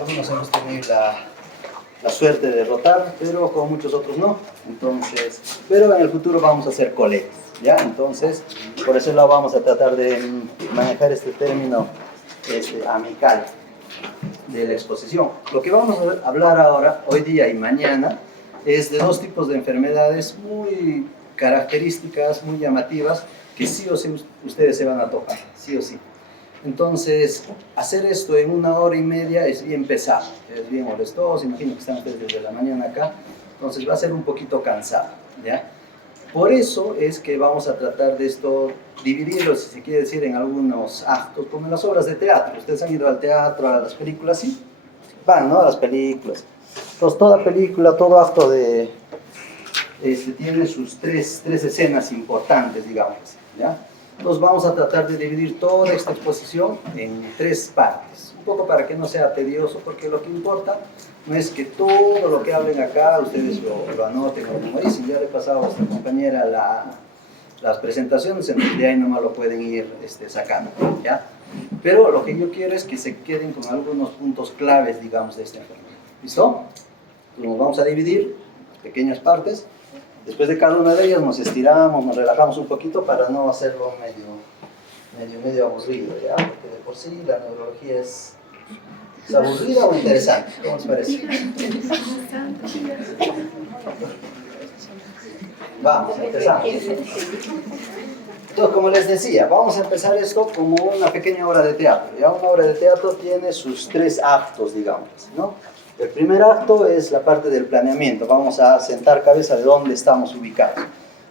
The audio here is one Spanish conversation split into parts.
algunos hemos tenido la suerte de rotar, pero con muchos otros no. Entonces, pero en el futuro vamos a ser colegas, ¿ya? Entonces, por ese lado vamos a tratar de manejar este término amical de la exposición. Lo que vamos a hablar ahora, hoy día y mañana, es de dos tipos de enfermedades muy características, muy llamativas, que sí o sí ustedes se van a tocar, sí o sí. Entonces, hacer esto en 1 hora y media es bien pesado, es bien molestoso. Imagino que están ustedes desde la mañana acá, entonces va a ser un poquito cansado, ¿ya? Por eso es que vamos a tratar de esto, dividirlo, si se quiere decir, en algunos actos, como en las obras de teatro. Ustedes han ido al teatro, a las películas, ¿sí? Van, ¿no? A las películas. Entonces, toda película, todo acto tiene sus tres escenas importantes, digamos, ¿ya? Entonces vamos a tratar de dividir toda esta exposición en 3 partes, un poco para que no sea tedioso, porque lo que importa no es que todo lo que hablen acá ustedes lo anoten o lo memoricen. Ya le he pasado a esta compañera las presentaciones, entonces de ahí nomás lo pueden ir sacando, ¿ya? Pero lo que yo quiero es que se queden con algunos puntos claves, digamos, de esta enfermedad. ¿Listo? Entonces nos vamos a dividir en pequeñas partes. Después de cada una de ellas nos estiramos, nos relajamos un poquito para no hacerlo medio aburrido, ¿ya? Porque de por sí la neurología ¿es aburrida o interesante? ¿Cómo les parece? Vamos, empezamos. Entonces, como les decía, vamos a empezar esto como una pequeña obra de teatro. ¿Ya? Una obra de teatro tiene sus 3 actos, digamos, ¿no? El primer acto es la parte del planeamiento. Vamos a sentar cabeza de dónde estamos ubicados.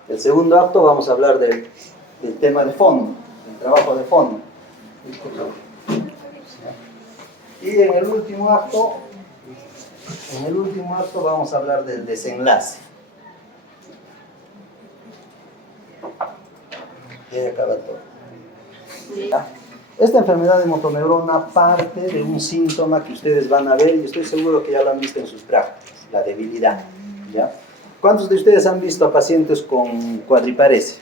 El segundo acto vamos a hablar del tema de fondo, del trabajo de fondo. Y en el último acto vamos a hablar del desenlace. Y ahí acaba todo. ¿Ya? Esta enfermedad de motoneurona parte de un síntoma que ustedes van a ver, y estoy seguro que ya lo han visto en sus prácticas, la debilidad, ¿ya? ¿Cuántos de ustedes han visto a pacientes con cuadriparesia?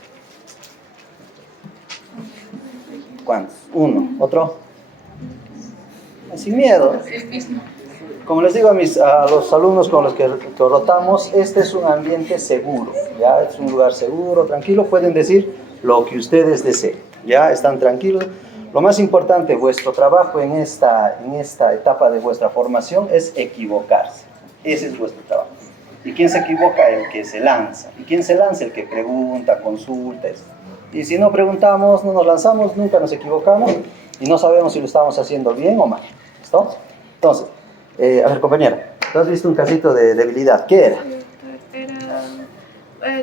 ¿Cuántos? ¿Uno? ¿Otro? Sin miedo. Como les digo a los alumnos con los que rotamos, este es un ambiente seguro, ¿ya? Es un lugar seguro, tranquilo, pueden decir lo que ustedes deseen, ¿ya? Están tranquilos. Lo más importante, vuestro trabajo en esta etapa de vuestra formación es equivocarse. Ese es vuestro trabajo. ¿Y quién se equivoca? El que se lanza. ¿Y quién se lanza? El que pregunta, consulta. Y si no preguntamos, no nos lanzamos, nunca nos equivocamos y no sabemos si lo estamos haciendo bien o mal. ¿Listo? Entonces, a ver, compañera, ¿tú has visto un casito de debilidad? ¿Qué era?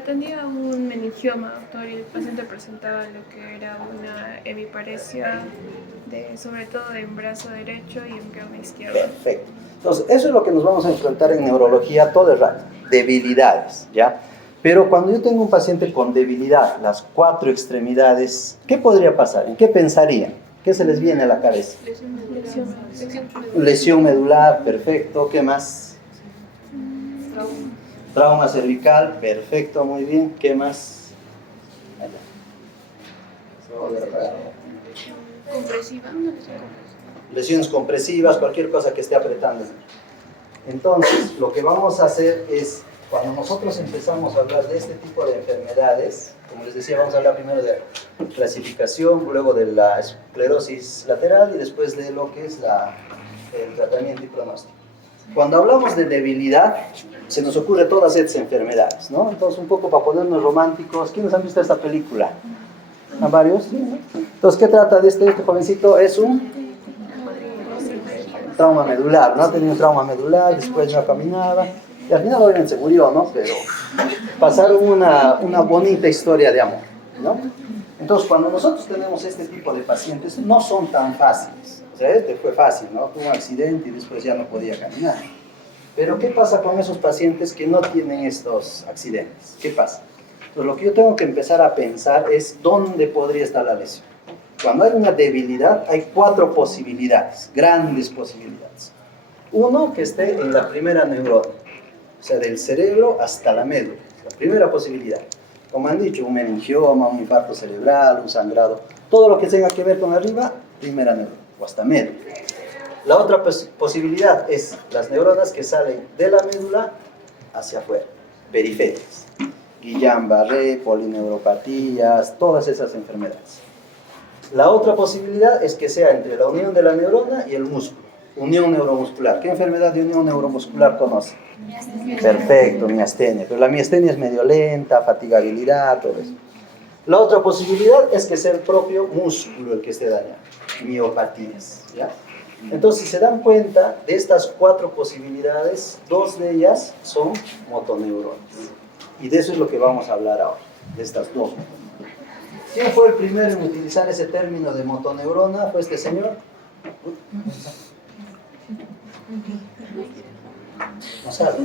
Tenía un meningioma, doctor, y el paciente presentaba lo que era una hemiparesia, sobre todo en brazo derecho y en pierna izquierda. Perfecto. Entonces, eso es lo que nos vamos a enfrentar en neurología todo el rato, debilidades, ¿ya? Pero cuando yo tengo un paciente con debilidad, las 4 extremidades, ¿qué podría pasar? ¿En qué pensarían? ¿Qué se les viene a la cabeza? Lesión medular, perfecto. ¿Qué más? Trauma cervical, perfecto, muy bien. ¿Qué más? Compresiva. Lesiones compresivas, cualquier cosa que esté apretando. Entonces, lo que vamos a hacer es, cuando nosotros empezamos a hablar de este tipo de enfermedades, como les decía, vamos a hablar primero de clasificación, luego de la esclerosis lateral y después de lo que es el tratamiento y pronóstico. Cuando hablamos de debilidad, se nos ocurre todas estas enfermedades, ¿no? Entonces, un poco para ponernos románticos, ¿quiénes han visto esta película? ¿A varios? Entonces, ¿qué trata de este jovencito? Es un trauma medular, ¿no? Tenía un trauma medular, después no caminaba, y al final obviamente se murió, ¿no? Pero pasaron una bonita historia de amor, ¿no? Entonces, cuando nosotros tenemos este tipo de pacientes, no son tan fáciles. O sea, este fue fácil, ¿no? Tuvo un accidente y después ya no podía caminar. Pero, ¿qué pasa con esos pacientes que no tienen estos accidentes? ¿Qué pasa? Entonces, lo que yo tengo que empezar a pensar es dónde podría estar la lesión. Cuando hay una debilidad, hay 4 posibilidades, grandes posibilidades. Uno, que esté en la primera neurona, o sea, del cerebro hasta la médula, la primera posibilidad. Como han dicho, un meningioma, un infarto cerebral, un sangrado, todo lo que tenga que ver con arriba, primera neurona, o hasta médula. La otra posibilidad es las neuronas que salen de la médula hacia afuera, periféricas. Guillain-Barré, polineuropatías, todas esas enfermedades. La otra posibilidad es que sea entre la unión de la neurona y el músculo, unión neuromuscular. ¿Qué enfermedad de unión neuromuscular conoce? Perfecto, miastenia. Pero la miastenia es medio lenta, fatigabilidad, todo eso. La otra posibilidad es que sea el propio músculo el que esté dañado, miopatías, ¿ya? Entonces, si se dan cuenta de estas 4 posibilidades, 2 de ellas son motoneuronas. Y de eso es lo que vamos a hablar ahora, de estas 2. ¿Quién fue el primero en utilizar ese término de motoneurona? ¿Fue este señor? No sabe.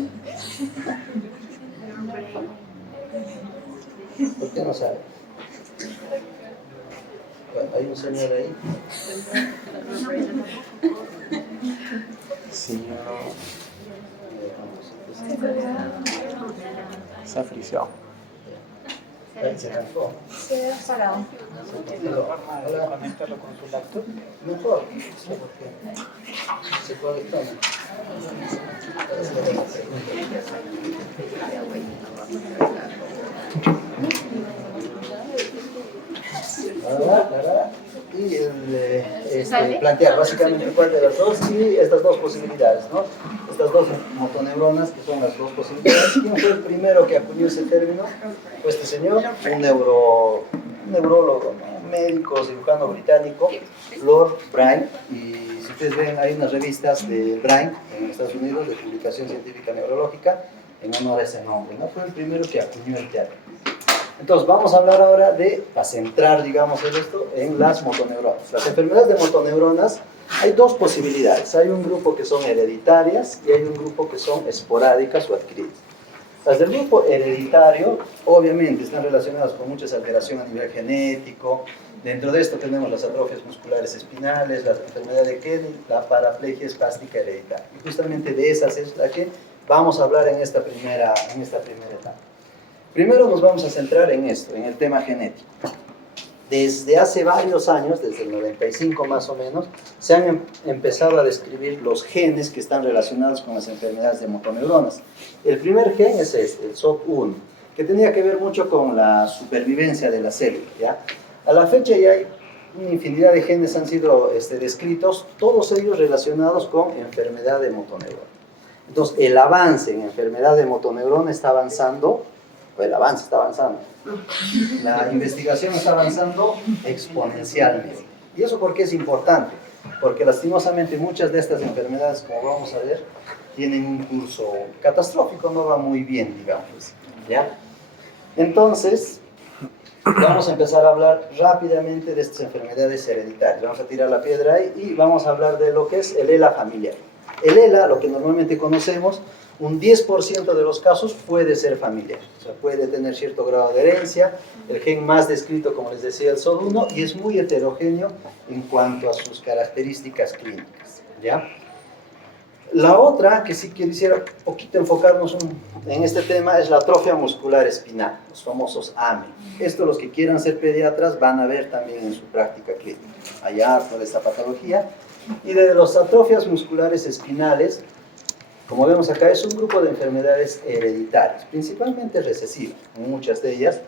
¿Por qué no sabe? Bueno, hay un señor ahí. Señor. Esa fricción. Se arrancó. Se ha parado. Hola. Conectarlo con su laptop. Mejor. No sé por qué. Se conectó. ¿Verdad? Y plantear básicamente cuál de las dos y estas 2 posibilidades, ¿no? Estas 2 motoneuronas que son las 2 posibilidades. ¿Quién fue el primero que acuñó ese término? Fue este señor, un neurólogo, ¿no? Médico, cirujano británico, Lord Brain. Y si ustedes ven, hay unas revistas de Brain en Estados Unidos de publicación científica neurológica en honor a ese nombre, ¿no? Fue el primero que acuñó el término. Entonces, vamos a hablar ahora para centrar, digamos, en esto, en las motoneuronas. Las enfermedades de motoneuronas, hay 2 posibilidades. Hay un grupo que son hereditarias y hay un grupo que son esporádicas o adquiridas. Las del grupo hereditario, obviamente, están relacionadas con muchas alteraciones a nivel genético. Dentro de esto tenemos las atrofias musculares espinales, la enfermedad de Kelly, la paraplegia espástica hereditaria. Y justamente de esas es la que vamos a hablar en esta primera etapa. Primero nos vamos a centrar en esto, en el tema genético. Desde hace varios años, desde el 95 más o menos, se han empezado a describir los genes que están relacionados con las enfermedades de motoneuronas. El primer gen es este, el SOD1, que tenía que ver mucho con la supervivencia de la célula, ¿ya? A la fecha ya hay una infinidad de genes han sido descritos, todos ellos relacionados con enfermedad de motoneurona. Entonces, el avance en enfermedad de motoneurona está avanzando. El avance está avanzando, la investigación está avanzando exponencialmente. ¿Y eso por qué es importante? Porque lastimosamente muchas de estas enfermedades, como vamos a ver, tienen un curso catastrófico, no va muy bien, digamos, ¿ya? Entonces, vamos a empezar a hablar rápidamente de estas enfermedades hereditarias. Vamos a tirar la piedra ahí y vamos a hablar de lo que es el ELA familiar. El ELA, lo que normalmente conocemos, un 10% de los casos puede ser familiar, o sea, puede tener cierto grado de herencia. El gen más descrito, como les decía, el SOD1, y es muy heterogéneo en cuanto a sus características clínicas, ¿ya? La otra, que sí quisiera un poquito enfocarnos en este tema, es la atrofia muscular espinal, los famosos AME. Esto los que quieran ser pediatras van a ver también en su práctica clínica. Allá toda esta patología. Y de las atrofias musculares espinales, como vemos acá, es un grupo de enfermedades hereditarias, principalmente recesivas, muchas de ellas,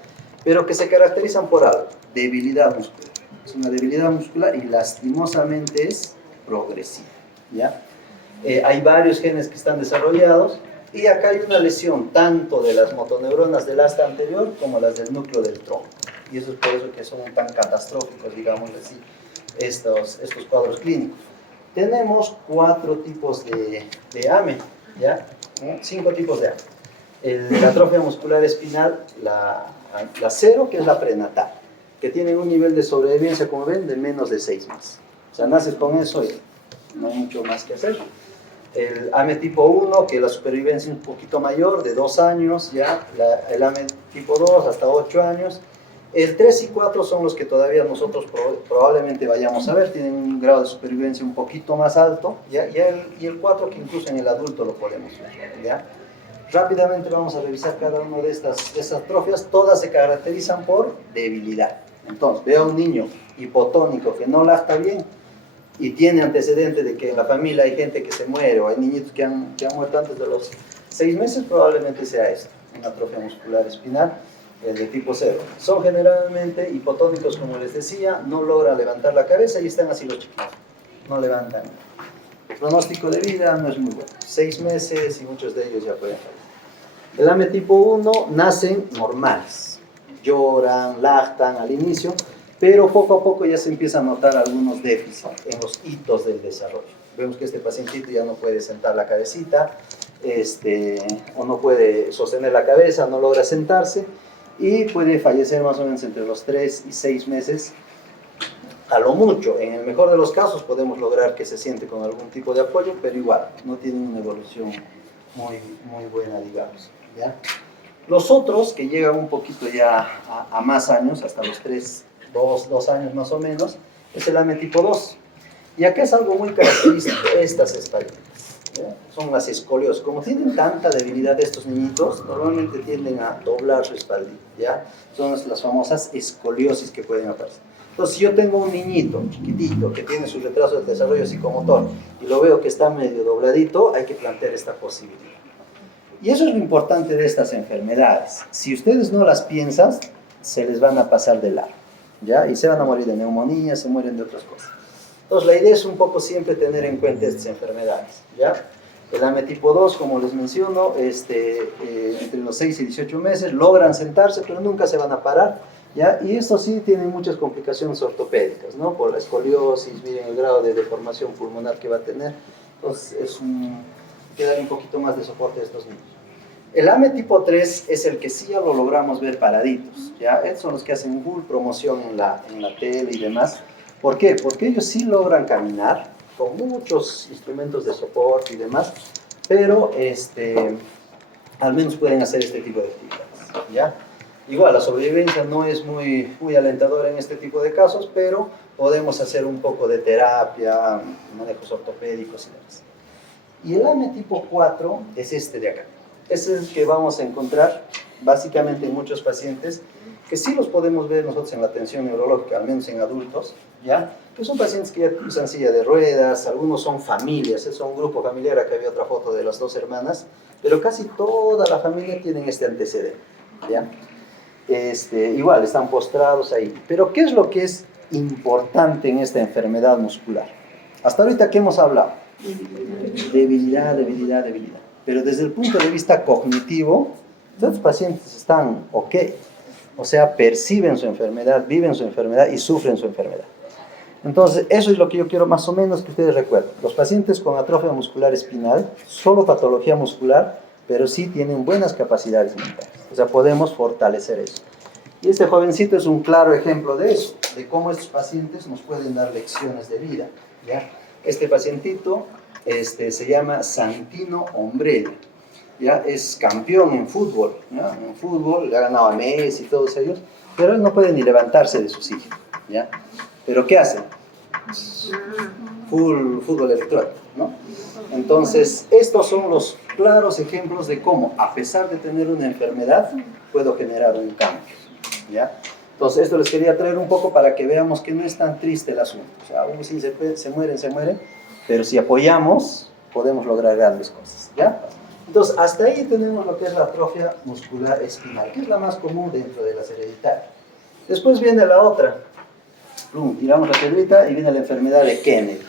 pero que se caracterizan por algo, debilidad muscular. Es una debilidad muscular y lastimosamente es progresiva, ¿ya? Hay varios genes que están desarrollados y acá hay una lesión tanto de las motoneuronas del asta anterior como las del núcleo del tronco. Y eso es por eso que son tan catastróficos, digamos así, estos cuadros clínicos. Tenemos 4 tipos de AME, ¿ya? 5 tipos de AME. La atrofia muscular espinal, la 0, que es la prenatal, que tienen un nivel de sobrevivencia, como ven, de menos de 6 meses. O sea, naces con eso y no hay mucho más que hacer. El AME tipo 1, que la supervivencia es un poquito mayor, de 2 años, ¿ya? El AME tipo 2, hasta 8 años. El 3 y 4 son los que todavía nosotros probablemente vayamos a ver, tienen un grado de supervivencia un poquito más alto, ¿ya? Y el 4 que incluso en el adulto lo podemos ver, ¿ya? Rápidamente vamos a revisar cada una de estas atrofias, todas se caracterizan por debilidad. Entonces, veo a un niño hipotónico que no lacta bien, y tiene antecedente de que en la familia hay gente que se muere o hay niñitos que han muerto antes de los 6 meses, probablemente sea esto, una atrofia muscular espinal de tipo 0. Son generalmente hipotónicos, como les decía, no logran levantar la cabeza y están así los chiquitos, no levantan. El pronóstico de vida no es muy bueno, 6 meses y muchos de ellos ya pueden fallecer. El AME tipo 1 nacen normales, lloran, lactan al inicio, pero poco a poco ya se empieza a notar algunos déficits en los hitos del desarrollo. Vemos que este pacientito ya no puede sentar la cabecita, o no puede sostener la cabeza, no logra sentarse y puede fallecer más o menos entre los 3 y 6 meses a lo mucho. En el mejor de los casos podemos lograr que se siente con algún tipo de apoyo, pero igual no tiene una evolución muy buena, digamos, ¿ya? Los otros que llegan un poquito ya a más años, hasta los 2 años más o menos, es el AME tipo 2. Y acá es algo muy característico, estas espalditas, ¿ya? Son las escoliosis. Como tienen tanta debilidad estos niñitos, normalmente tienden a doblar su espaldilla, ¿ya? Son las famosas escoliosis que pueden aparecer. Entonces, si yo tengo un niñito chiquitito que tiene su retraso de desarrollo psicomotor y lo veo que está medio dobladito, hay que plantear esta posibilidad. Y eso es lo importante de estas enfermedades. Si ustedes no las piensan, se les van a pasar de largo, ¿ya? Y se van a morir de neumonía, se mueren de otras cosas. Entonces, la idea es un poco siempre tener en cuenta estas enfermedades, ¿ya? El AME tipo 2, como les menciono, entre los 6 y 18 meses logran sentarse, pero nunca se van a parar, ¿ya? Y esto sí tiene muchas complicaciones ortopédicas, ¿no? Por la escoliosis, miren el grado de deformación pulmonar que va a tener. Entonces, hay que darle un poquito más de soporte a estos niños. El AME tipo 3 es el que sí ya lo logramos ver paraditos, ¿ya? Estos son los que hacen full promoción en la tele y demás. ¿Por qué? Porque ellos sí logran caminar con muchos instrumentos de soporte y demás, pero al menos pueden hacer este tipo de actividades, ¿ya? Igual, la sobrevivencia no es muy alentadora en este tipo de casos, pero podemos hacer un poco de terapia, manejos ortopédicos y demás. Y el AME tipo 4 es este de acá. Ese es el que vamos a encontrar básicamente en muchos pacientes, que sí los podemos ver nosotros en la atención neurológica, al menos en adultos, ¿ya? Que son pacientes que ya usan silla de ruedas, algunos son familias, es un grupo familiar. Acá había otra foto de las 2 hermanas, pero casi toda la familia tienen este antecedente, ¿ya? Igual, están postrados ahí. Pero, ¿qué es lo que es importante en esta enfermedad muscular? Hasta ahorita, ¿qué hemos hablado? Debilidad. Pero desde el punto de vista cognitivo, estos pacientes están ok. O sea, perciben su enfermedad, viven su enfermedad y sufren su enfermedad. Entonces, eso es lo que yo quiero más o menos que ustedes recuerden. Los pacientes con atrofia muscular espinal, solo patología muscular, pero sí tienen buenas capacidades mentales. O sea, podemos fortalecer eso. Y este jovencito es un claro ejemplo de eso, de cómo estos pacientes nos pueden dar lecciones de vida, ¿ya? Este pacientito se llama Santino Ombrelli, ¿ya? Es campeón en fútbol, ¿ya? En fútbol, le ha ganado a Messi y todos ellos, pero él no puede ni levantarse de su silla, ¿ya? ¿Pero qué hace? Fútbol electrónico, ¿no? Entonces, estos son los claros ejemplos de cómo, a pesar de tener una enfermedad, puedo generar un cambio, ¿ya? Entonces, esto les quería traer un poco para que veamos que no es tan triste el asunto. O sea, aún sí se mueren, pero si apoyamos, podemos lograr grandes cosas, ¿ya? Entonces, hasta ahí tenemos lo que es la atrofia muscular espinal, que es la más común dentro de las hereditarias. Después viene la otra. Tiramos la piedrita y viene la enfermedad de Kennedy.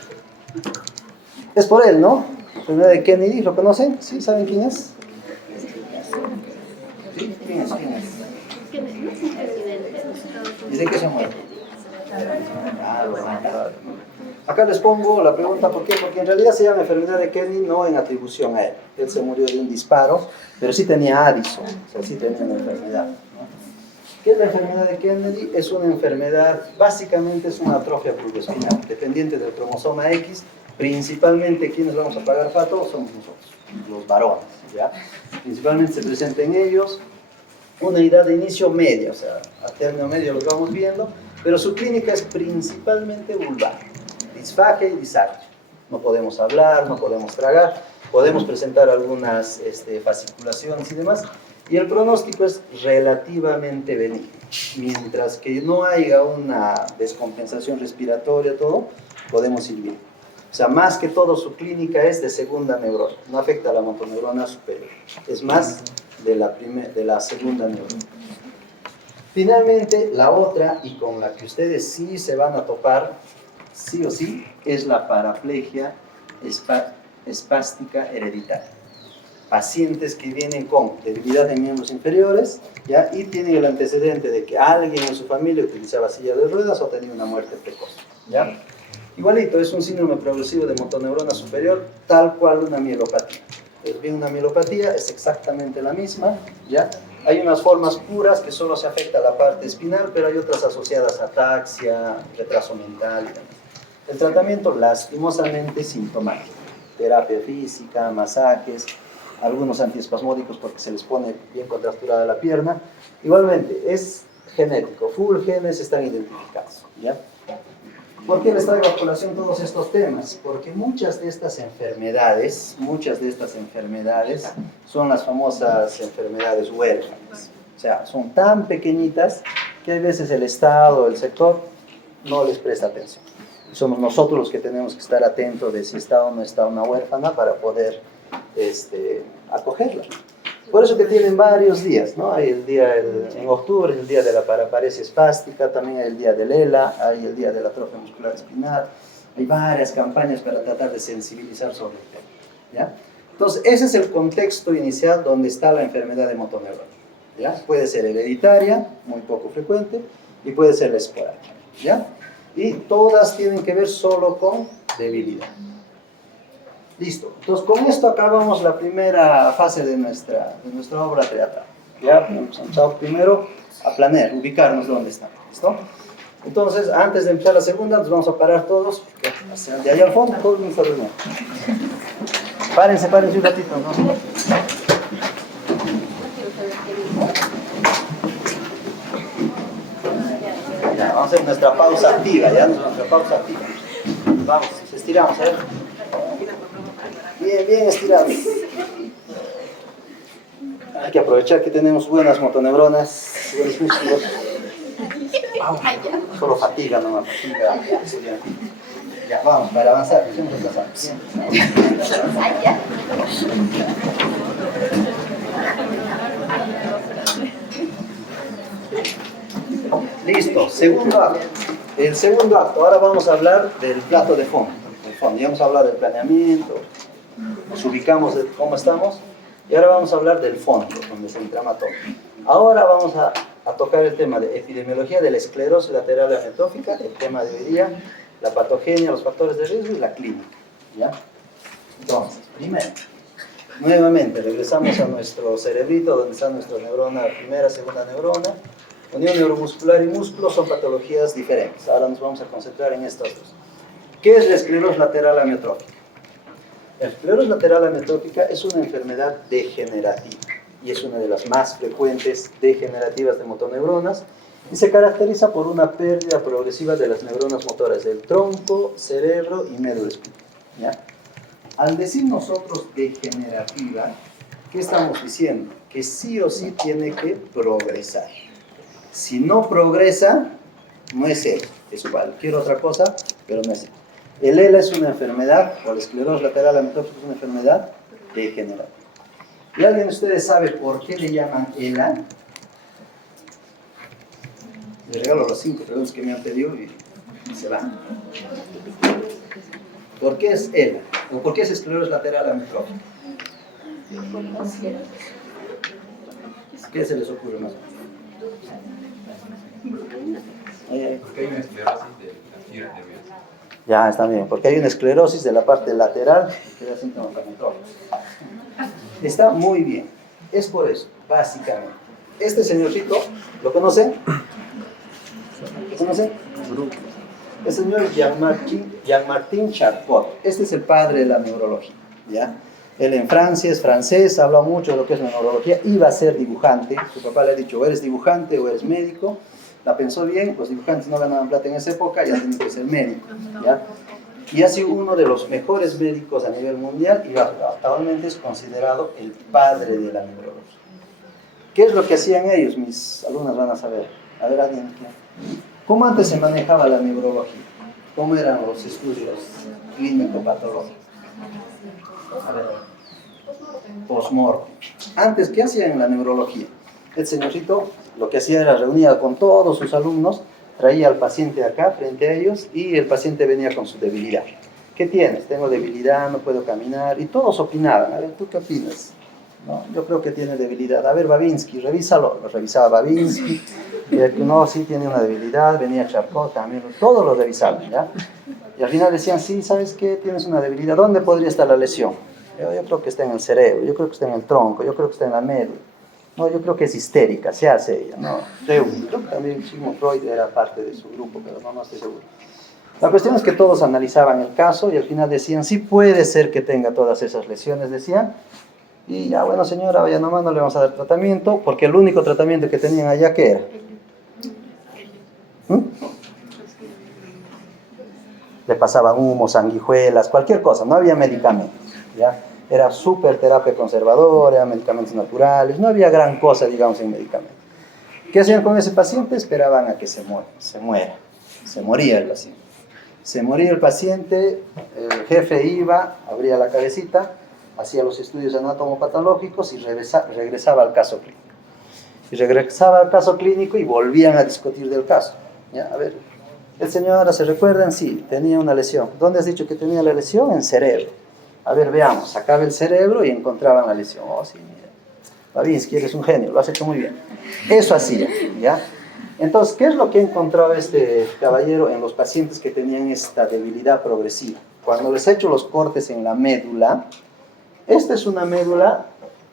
Es por él, ¿no? La enfermedad de Kennedy, ¿lo conocen? ¿Sí? ¿Saben quién es? ¿Sí? ¿Quién es? ¿Dicen que se muere? Acá les pongo la pregunta, ¿por qué? Porque en realidad se llama enfermedad de Kennedy no en atribución a él. Él se murió de un disparo, pero sí tenía Addison, o sea, sí tenía una enfermedad, ¿no? ¿Qué es la enfermedad de Kennedy? Es una enfermedad, básicamente es una atrofia pluriespinal, dependiente del cromosoma X. Principalmente, ¿quiénes vamos a pagar pato? Somos nosotros, los varones, ¿ya? Principalmente se presenta en ellos una edad de inicio media, o sea, a término medio los vamos viendo, pero su clínica es principalmente vulvar, disfagia y disartria. No podemos hablar, no podemos tragar, podemos presentar algunas fasciculaciones y demás, y el pronóstico es relativamente benigno. Mientras que no haya una descompensación respiratoria, todo, podemos ir bien. O sea, más que todo su clínica es de segunda neurona, no afecta a la motoneurona superior, es más de la segunda neurona. Finalmente, la otra, y con la que ustedes sí se van a topar, sí o sí, es la paraplegia espástica hereditaria. Pacientes que vienen con debilidad de miembros inferiores, ¿ya? Y tienen el antecedente de que alguien en su familia utilizaba silla de ruedas o tenía una muerte precoz, ¿ya? Igualito, es un síndrome progresivo de motoneurona superior, tal cual una mielopatía. Es bien una mielopatía, es exactamente la misma, ¿ya? Hay unas formas puras que solo se afecta a la parte espinal, pero hay otras asociadas a ataxia, retraso mental y demás. El tratamiento lastimosamente sintomático, terapia física, masajes, algunos antiespasmódicos porque se les pone bien contracturada la pierna. Igualmente, es genético, full genes están identificados, ¿ya? ¿Por qué les traigo a colación todos estos temas? Porque muchas de estas enfermedades son las famosas enfermedades huérfanas. O sea, son tan pequeñitas que a veces el Estado, el sector, no les presta atención. Somos nosotros los que tenemos que estar atentos de si está o no está una huérfana para poder acogerla. Por eso que tienen varios días, ¿no? Hay el día en octubre, el día de la paraparesia espástica, también hay el día del ELA, hay el día de la atrofia muscular espinal. Hay varias campañas para tratar de sensibilizar sobre el tema, ¿ya? Entonces, ese es el contexto inicial donde está la enfermedad de motoneurona, ¿ya? Puede ser hereditaria, muy poco frecuente, y puede ser esporádica, ¿ya? Y todas tienen que ver solo con debilidad. Listo. Entonces, con esto acabamos la primera fase de nuestra obra teatral. Ya empezamos primero a planear, ubicarnos dónde estamos. ¿Listo? Entonces, antes de empezar la segunda, nos vamos a parar todos. De allá al fondo, todos vamos a reunir. Párense un ratito, ¿no? Ya, vamos a hacer nuestra pausa activa, ¿ya? Nuestra pausa activa. Vamos, estiramos, ¿eh? Bien estirados. Hay que aprovechar que tenemos buenas motoneuronas, buenos músculos. Solo fatiga, no fatiga. Ya, vamos, para avanzar. Listo, segundo acto. El segundo acto, ahora vamos a hablar del plato de fondo. Ya hemos hablado del planeamiento, nos ubicamos de cómo estamos, y ahora vamos a hablar del fondo, donde se entrama todo. Ahora vamos a tocar el tema de epidemiología de la esclerosis lateral amiotrófica, el tema de hoy día, la patogenia, los factores de riesgo y la clínica, ¿ya? Entonces, primero, nuevamente regresamos a nuestro cerebrito, donde está nuestra neurona, primera, segunda neurona. Unión neuromuscular y músculo son patologías diferentes. Ahora nos vamos a concentrar en estas dos. ¿Qué es la esclerosis lateral amiotrófica? La esclerosis lateral amiotrófica es una enfermedad degenerativa y es una de las más frecuentes degenerativas de motoneuronas y se caracteriza por una pérdida progresiva de las neuronas motoras del tronco, cerebro y médula espinal, ¿ya? Al decir nosotros degenerativa, ¿qué estamos diciendo? Que sí o sí tiene que progresar. Si no progresa, no es él, es cualquier otra cosa, pero no es él. El ELA es una enfermedad, o la esclerosis lateral amiotrófica es una enfermedad degenerativa. ¿Y alguien de ustedes sabe por qué le llaman ELA? Le regalo los 5 preguntas que me han pedido y se van. ¿Por qué es ELA? ¿O por qué es esclerosis lateral amiotrófica? ¿Qué se les ocurre más? Porque hay una esclerosis de la fibra nerviosa. Ya, está bien, porque hay una esclerosis de la parte lateral que da síntomas amiotróficos. Está muy bien. Es por eso, básicamente. Este señorcito, ¿lo conocen? ¿Lo conocen? El señor Jean-Martin Charcot. Este es el padre de la neurología, ¿ya? Él en Francia es francés, habla mucho de lo que es la neurología, iba a ser dibujante. Su papá le ha dicho, o eres dibujante o eres médico. La pensó bien, los dibujantes no ganaban plata en esa época, ya tenían que ser médicos, ¿ya? Y ha sido uno de los mejores médicos a nivel mundial y actualmente es considerado el padre de la neurología. ¿Qué es lo que hacían ellos? Mis alumnas van a saber. A ver, alguien. ¿Cómo antes se manejaba la neurología? ¿Cómo eran los estudios clínico-patológicos? A ver, postmortem. Antes, ¿qué hacía en la neurología? El señorito lo que hacía era reunía con todos sus alumnos, traía al paciente acá frente a ellos y el paciente venía con su debilidad. ¿Qué tienes? Tengo debilidad, no puedo caminar. Y todos opinaban. A ver, ¿tú qué opinas? No, yo creo que tiene debilidad. A ver, Babinski, revísalo. Lo revisaba Babinski. Y el que no, sí tiene una debilidad. Venía Charcot también. Todos lo revisaban, ¿ya? Y al final decían, sí, ¿sabes qué? Tienes una debilidad. ¿Dónde podría estar la lesión? Yo creo que está en el cerebro. Yo creo que está en el tronco. Yo creo que está en la médula. No, yo creo que es histérica. Se hace ella. No, creo que también Sigmund Freud era parte de su grupo, pero no estoy seguro. La cuestión es que todos analizaban el caso y al final decían, sí puede ser que tenga todas esas lesiones, decían. Y ya, bueno, señora, vaya nomás, no le vamos a dar tratamiento, porque el único tratamiento que tenían allá, ¿qué era? Le pasaban humo, sanguijuelas, cualquier cosa, no había medicamentos, ¿ya? Era súper terapia conservadora, medicamentos naturales, no había gran cosa, digamos, en medicamentos. ¿Qué hacían con ese paciente? Esperaban a que se muera. Se moría el paciente. Se moría el paciente, el jefe iba, abría la cabecita, hacía los estudios anatomopatológicos y regresaba al caso clínico. Y regresaba al caso clínico y volvían a discutir del caso. ¿Ya? A ver, el señor, ¿se recuerdan? Sí, tenía una lesión. ¿Dónde has dicho que tenía la lesión? En cerebro. A ver, veamos, sacaba el cerebro y encontraban la lesión. Oh, sí, mira, Babinski, eres un genio, lo has hecho muy bien. Eso hacía, ¿ya? Entonces, ¿qué es lo que encontraba este caballero en los pacientes que tenían esta debilidad progresiva? Cuando les he hecho los cortes en la médula, esta es una médula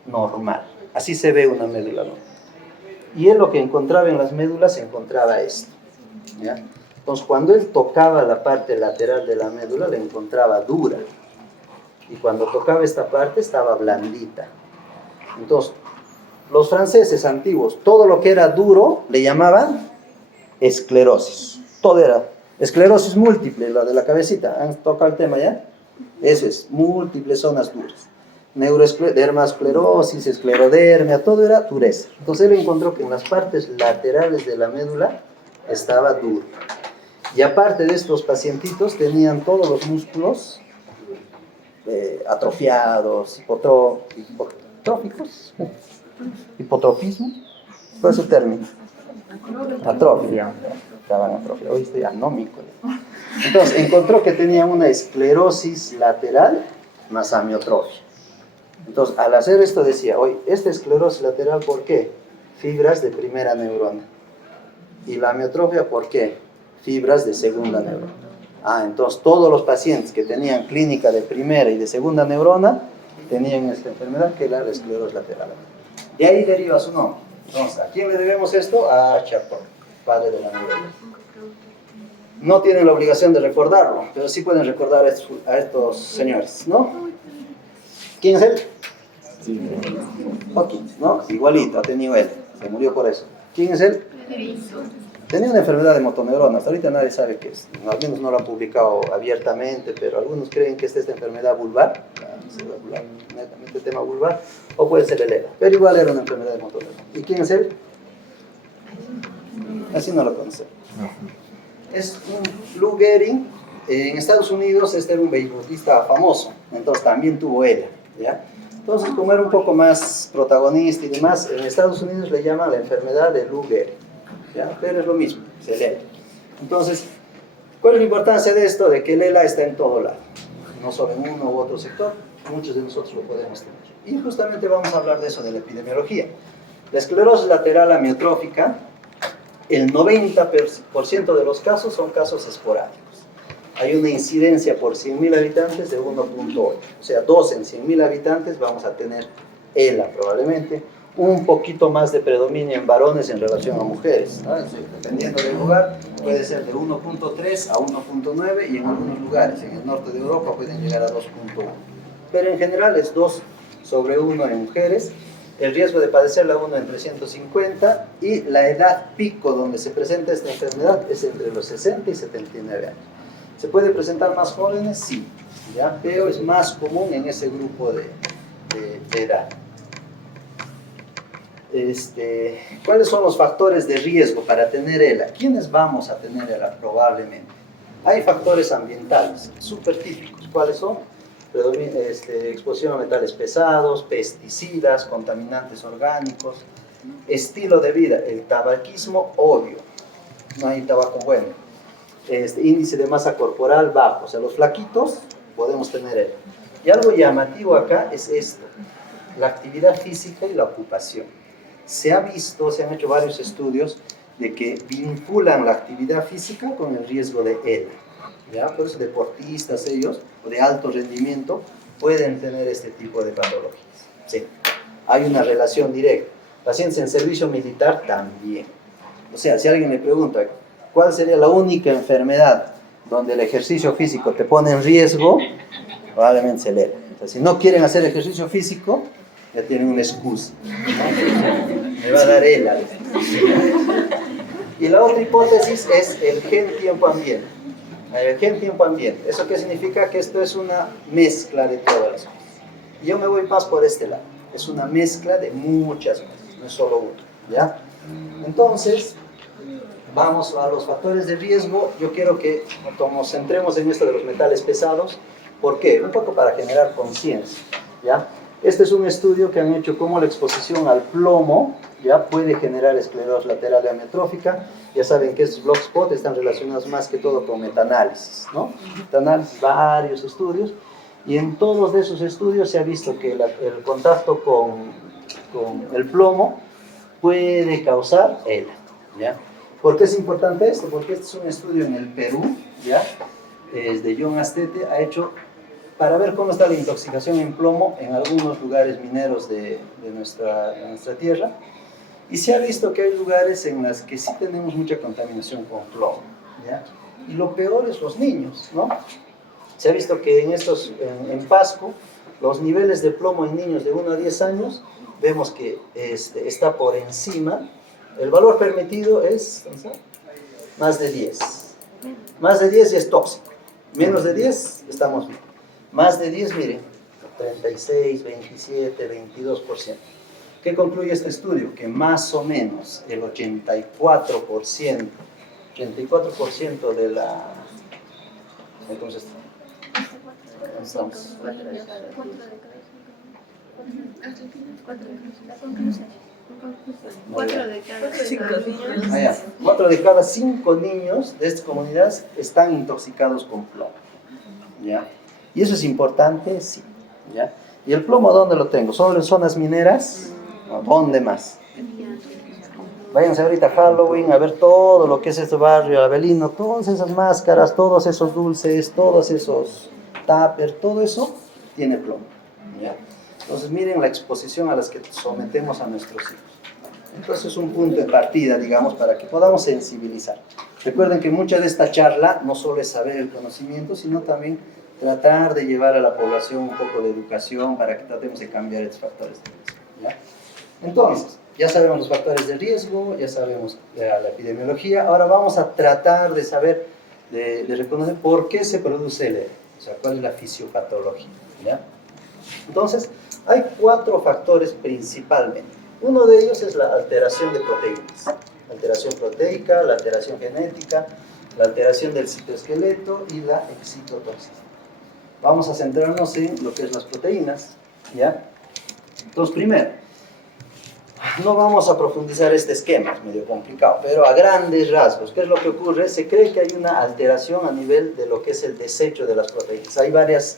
normal, así se ve una médula normal. Y él lo que encontraba en las médulas, encontraba esto, ¿ya? Entonces, cuando él tocaba la parte lateral de la médula, la encontraba dura. Y cuando tocaba esta parte, estaba blandita. Entonces, los franceses antiguos, todo lo que era duro le llamaban esclerosis. Todo era esclerosis múltiple, la de la cabecita. ¿Han tocado el tema ya? Eso es, múltiples zonas duras. Dermasclerosis, esclerodermia, todo era dureza. Entonces él encontró que en las partes laterales de la médula estaba duro. Y aparte de estos pacientitos, tenían todos los músculos atrofiados, hipotróficos. Hipotropismo, ¿cuál es el término? Atrofia. Estaban atrofiados, hoy estoy anómico. Entonces encontró que tenían una esclerosis lateral más amiotrofia. Entonces al hacer esto decía, oye, esta esclerosis lateral, ¿por qué? Fibras de primera neurona. Y la amiotrofia, ¿por qué? Fibras de segunda neurona. Entonces todos los pacientes que tenían clínica de primera y de segunda neurona tenían esta enfermedad que era la esclerosis lateral. De ahí deriva su nombre. Entonces, ¿a quién le debemos esto? A Charcot, padre de la neurología. No tienen la obligación de recordarlo, pero sí pueden recordar a estos señores, ¿no? ¿Quién es él? Hawkins, ¿no? Igualito, ha tenido él, se murió por eso. ¿Quién es él? Tenía una enfermedad de motoneurona, hasta ahorita nadie sabe qué es. Al menos no lo han publicado abiertamente, pero algunos creen que es esta enfermedad vulvar, netamente tema vulvar, o puede ser el ELA, pero igual era una enfermedad de motoneurona. ¿Y quién es él? Así no lo conocemos. Es un Lou Gehrig. En Estados Unidos este era un beisbolista famoso, entonces también tuvo ELA, ¿ya? Entonces, como era un poco más protagonista y demás, en Estados Unidos le llaman la enfermedad de Lou Gehrig, ¿ya? Pero es lo mismo, es el ELA. Entonces, ¿cuál es la importancia de esto? De que el ELA está en todo lado, no solo en uno u otro sector, muchos de nosotros lo podemos tener. Y justamente vamos a hablar de eso, de la epidemiología. La esclerosis lateral amiotrófica, el 90% de los casos son casos esporádicos. Hay una incidencia por 100.000 habitantes de 1.8, o sea, 2 en 100.000 habitantes vamos a tener ELA probablemente, un poquito más de predominio en varones en relación a mujeres, ¿no? Dependiendo del lugar, puede ser de 1.3 a 1.9 y en algunos lugares, en el norte de Europa pueden llegar a 2.1, pero en general es 2 sobre 1 en mujeres. El riesgo de padecerla 1 en 350 y la edad pico donde se presenta esta enfermedad es entre los 60 y 79 años. ¿Se puede presentar más jóvenes? Sí, ¿ya? Pero es más común en ese grupo de edad. ¿Cuáles son los factores de riesgo para tener ELA? ¿Quiénes vamos a tener ELA probablemente? Hay factores ambientales súper típicos. ¿Cuáles son? Exposición a metales pesados, pesticidas, contaminantes orgánicos, estilo de vida, el tabaquismo, obvio, no hay tabaco bueno, índice de masa corporal bajo, o sea, los flaquitos podemos tener él. Y algo llamativo acá es esto, la actividad física y la ocupación. Se ha visto, se han hecho varios estudios de que vinculan la actividad física con el riesgo de ELA. ¿Ya? Por eso deportistas ellos, o de alto rendimiento, pueden tener este tipo de patologías. Sí, hay una relación directa. Pacientes en servicio militar también. O sea, si alguien le pregunta, ¿cuál sería la única enfermedad donde el ejercicio físico te pone en riesgo? Probablemente se ELA. O sea, si no quieren hacer ejercicio físico, ya tienen una excusa. Me va a dar ELA. Y la otra hipótesis es el gen tiempo-ambiente. El gen tiempo-ambiente. ¿Eso qué significa? Que esto es una mezcla de todas las cosas. Y yo me voy más por este lado. Es una mezcla de muchas cosas, no es solo uno. ¿Ya? Entonces, vamos a los factores de riesgo. Yo quiero que nos centremos en esto de los metales pesados. ¿Por qué? Un poco para generar conciencia. ¿Ya? Este es un estudio que han hecho cómo la exposición al plomo ya puede generar esclerosis lateral amiotrófica. Ya saben que estos block spot están relacionados más que todo con metaanálisis, ¿no? Metaanálisis, varios estudios, y en todos de esos estudios se ha visto que el contacto con el plomo puede causar ELA, ¿ya? ¿Por qué es importante esto? Porque este es un estudio en el Perú, ¿ya? Es de John Astete, ha hecho para ver cómo está la intoxicación en plomo en algunos lugares mineros de nuestra tierra. Y se ha visto que hay lugares en los que sí tenemos mucha contaminación con plomo, ¿ya? Y lo peor es los niños, ¿no? Se ha visto que en Pasco, los niveles de plomo en niños de 1 a 10 años, vemos que está por encima, el valor permitido es más de 10. Más de 10 ya es tóxico. Menos de 10 estamos bien. Más de 10, miren, 36, 27, 22%. ¿Qué concluye este estudio? Que más o menos el 84% de la... Entonces, estamos... 4 de cada 5 niños. 4 de cada 5 niños de estas comunidades están intoxicados con plomo. ¿Ya? ¿Y eso es importante? Sí. ¿Ya? ¿Y el plomo dónde lo tengo? ¿Solo en zonas mineras? ¿Dónde más? Váyanse ahorita a Halloween a ver todo lo que es este barrio Avelino, todas esas máscaras, todos esos dulces, todos esos tupper, todo eso tiene plomo. ¿Ya? Entonces miren la exposición a las que sometemos a nuestros hijos. Entonces es un punto de partida, digamos, para que podamos sensibilizar. Recuerden que mucha de esta charla no solo es saber el conocimiento, sino también tratar de llevar a la población un poco de educación para que tratemos de cambiar estos factores de riesgo, ¿ya? Entonces, ya sabemos los factores de riesgo, ya sabemos la epidemiología, ahora vamos a tratar de saber, de reconocer por qué se produce el ELA, o sea, cuál es la fisiopatología, ¿ya? Entonces, hay 4 factores principalmente. Uno de ellos es la alteración de proteínas, la alteración proteica, la alteración genética, la alteración del citoesqueleto y la excitotoxina. Vamos a centrarnos en lo que es las proteínas, ¿ya? Entonces, primero, no vamos a profundizar este esquema, es medio complicado, pero a grandes rasgos, ¿qué es lo que ocurre? Se cree que hay una alteración a nivel de lo que es el desecho de las proteínas. Hay varias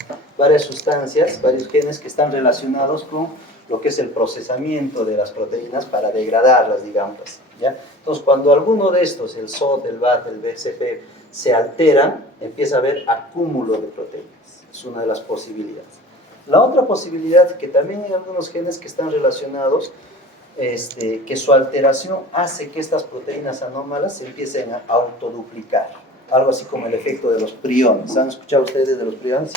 sustancias, varios genes que están relacionados con lo que es el procesamiento de las proteínas para degradarlas, digamos, ¿ya? Entonces, cuando alguno de estos, el SOT, el BAT, el BCP, se alteran, empieza a haber acúmulo de proteínas. Es una de las posibilidades. La otra posibilidad es que también hay algunos genes que están relacionados, que su alteración hace que estas proteínas anómalas se empiecen a autoduplicar. Algo así como el efecto de los priones. ¿Han escuchado ustedes de los priones?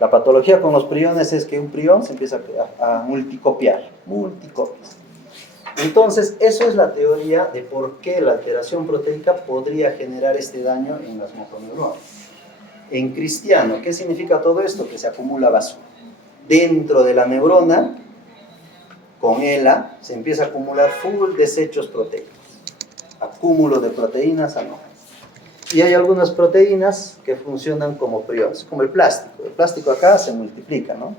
La patología con los priones es que un prión se empieza a multicopiar. Entonces, eso es la teoría de por qué la alteración proteica podría generar este daño en las motoneuronas. En cristiano, ¿qué significa todo esto? Que se acumula basura. Dentro de la neurona, con ELA, se empieza a acumular full desechos proteicos. Acúmulo de proteínas anómalas. Y hay algunas proteínas que funcionan como priones, como el plástico. El plástico acá se multiplica, ¿no?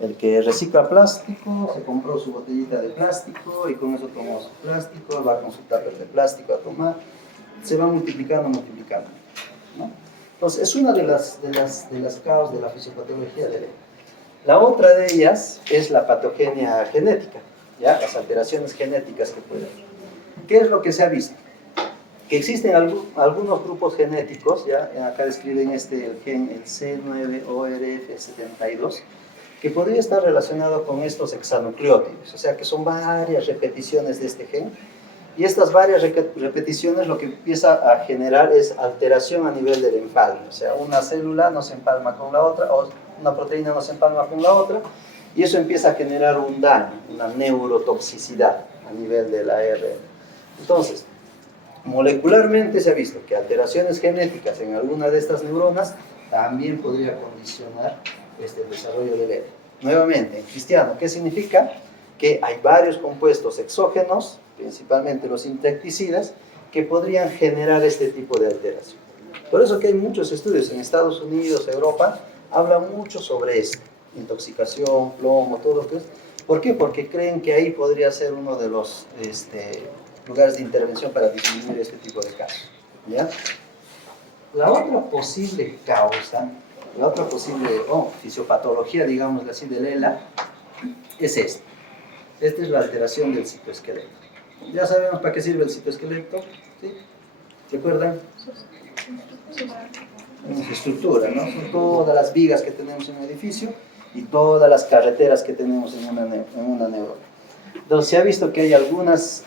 El que recicla plástico, se compró su botellita de plástico y con eso tomó su plástico, va con su tupper de plástico a tomar, se va multiplicando, multiplicando, ¿no? Entonces, es una de las causas de la fisiopatología del heno. La otra de ellas es la patogenia genética, ¿ya? Las alteraciones genéticas que pueden haber. ¿Qué es lo que se ha visto? Que existen algunos grupos genéticos, ¿ya? Acá describen el gen, el C9orf72, que podría estar relacionado con estos hexanucleótidos, o sea que son varias repeticiones de este gen, y estas varias repeticiones lo que empieza a generar es alteración a nivel del empalme, o sea, una célula no se empalma con la otra, o una proteína no se empalma con la otra, y eso empieza a generar un daño, una neurotoxicidad a nivel de la ARN. Entonces, molecularmente se ha visto que alteraciones genéticas en alguna de estas neuronas también podría condicionar el desarrollo del heno. Nuevamente, en cristiano, ¿qué significa? Que hay varios compuestos exógenos, principalmente los insecticidas, que podrían generar este tipo de alteración. Por eso que hay muchos estudios en Estados Unidos, Europa, hablan mucho sobre esto, intoxicación, plomo, todo lo que es. ¿Por qué? Porque creen que ahí podría ser uno de los lugares de intervención para disminuir este tipo de casos, ¿ya? La otra posible causa, la otra posible fisiopatología, digámosle así, del ELA, es esta. Esta es la alteración del citoesqueleto. Ya sabemos para qué sirve el citoesqueleto, ¿sí? ¿Se acuerdan? Su estructura, ¿no? Son todas las vigas que tenemos en un edificio y todas las carreteras que tenemos en una neurona. Entonces se ha visto que hay algunas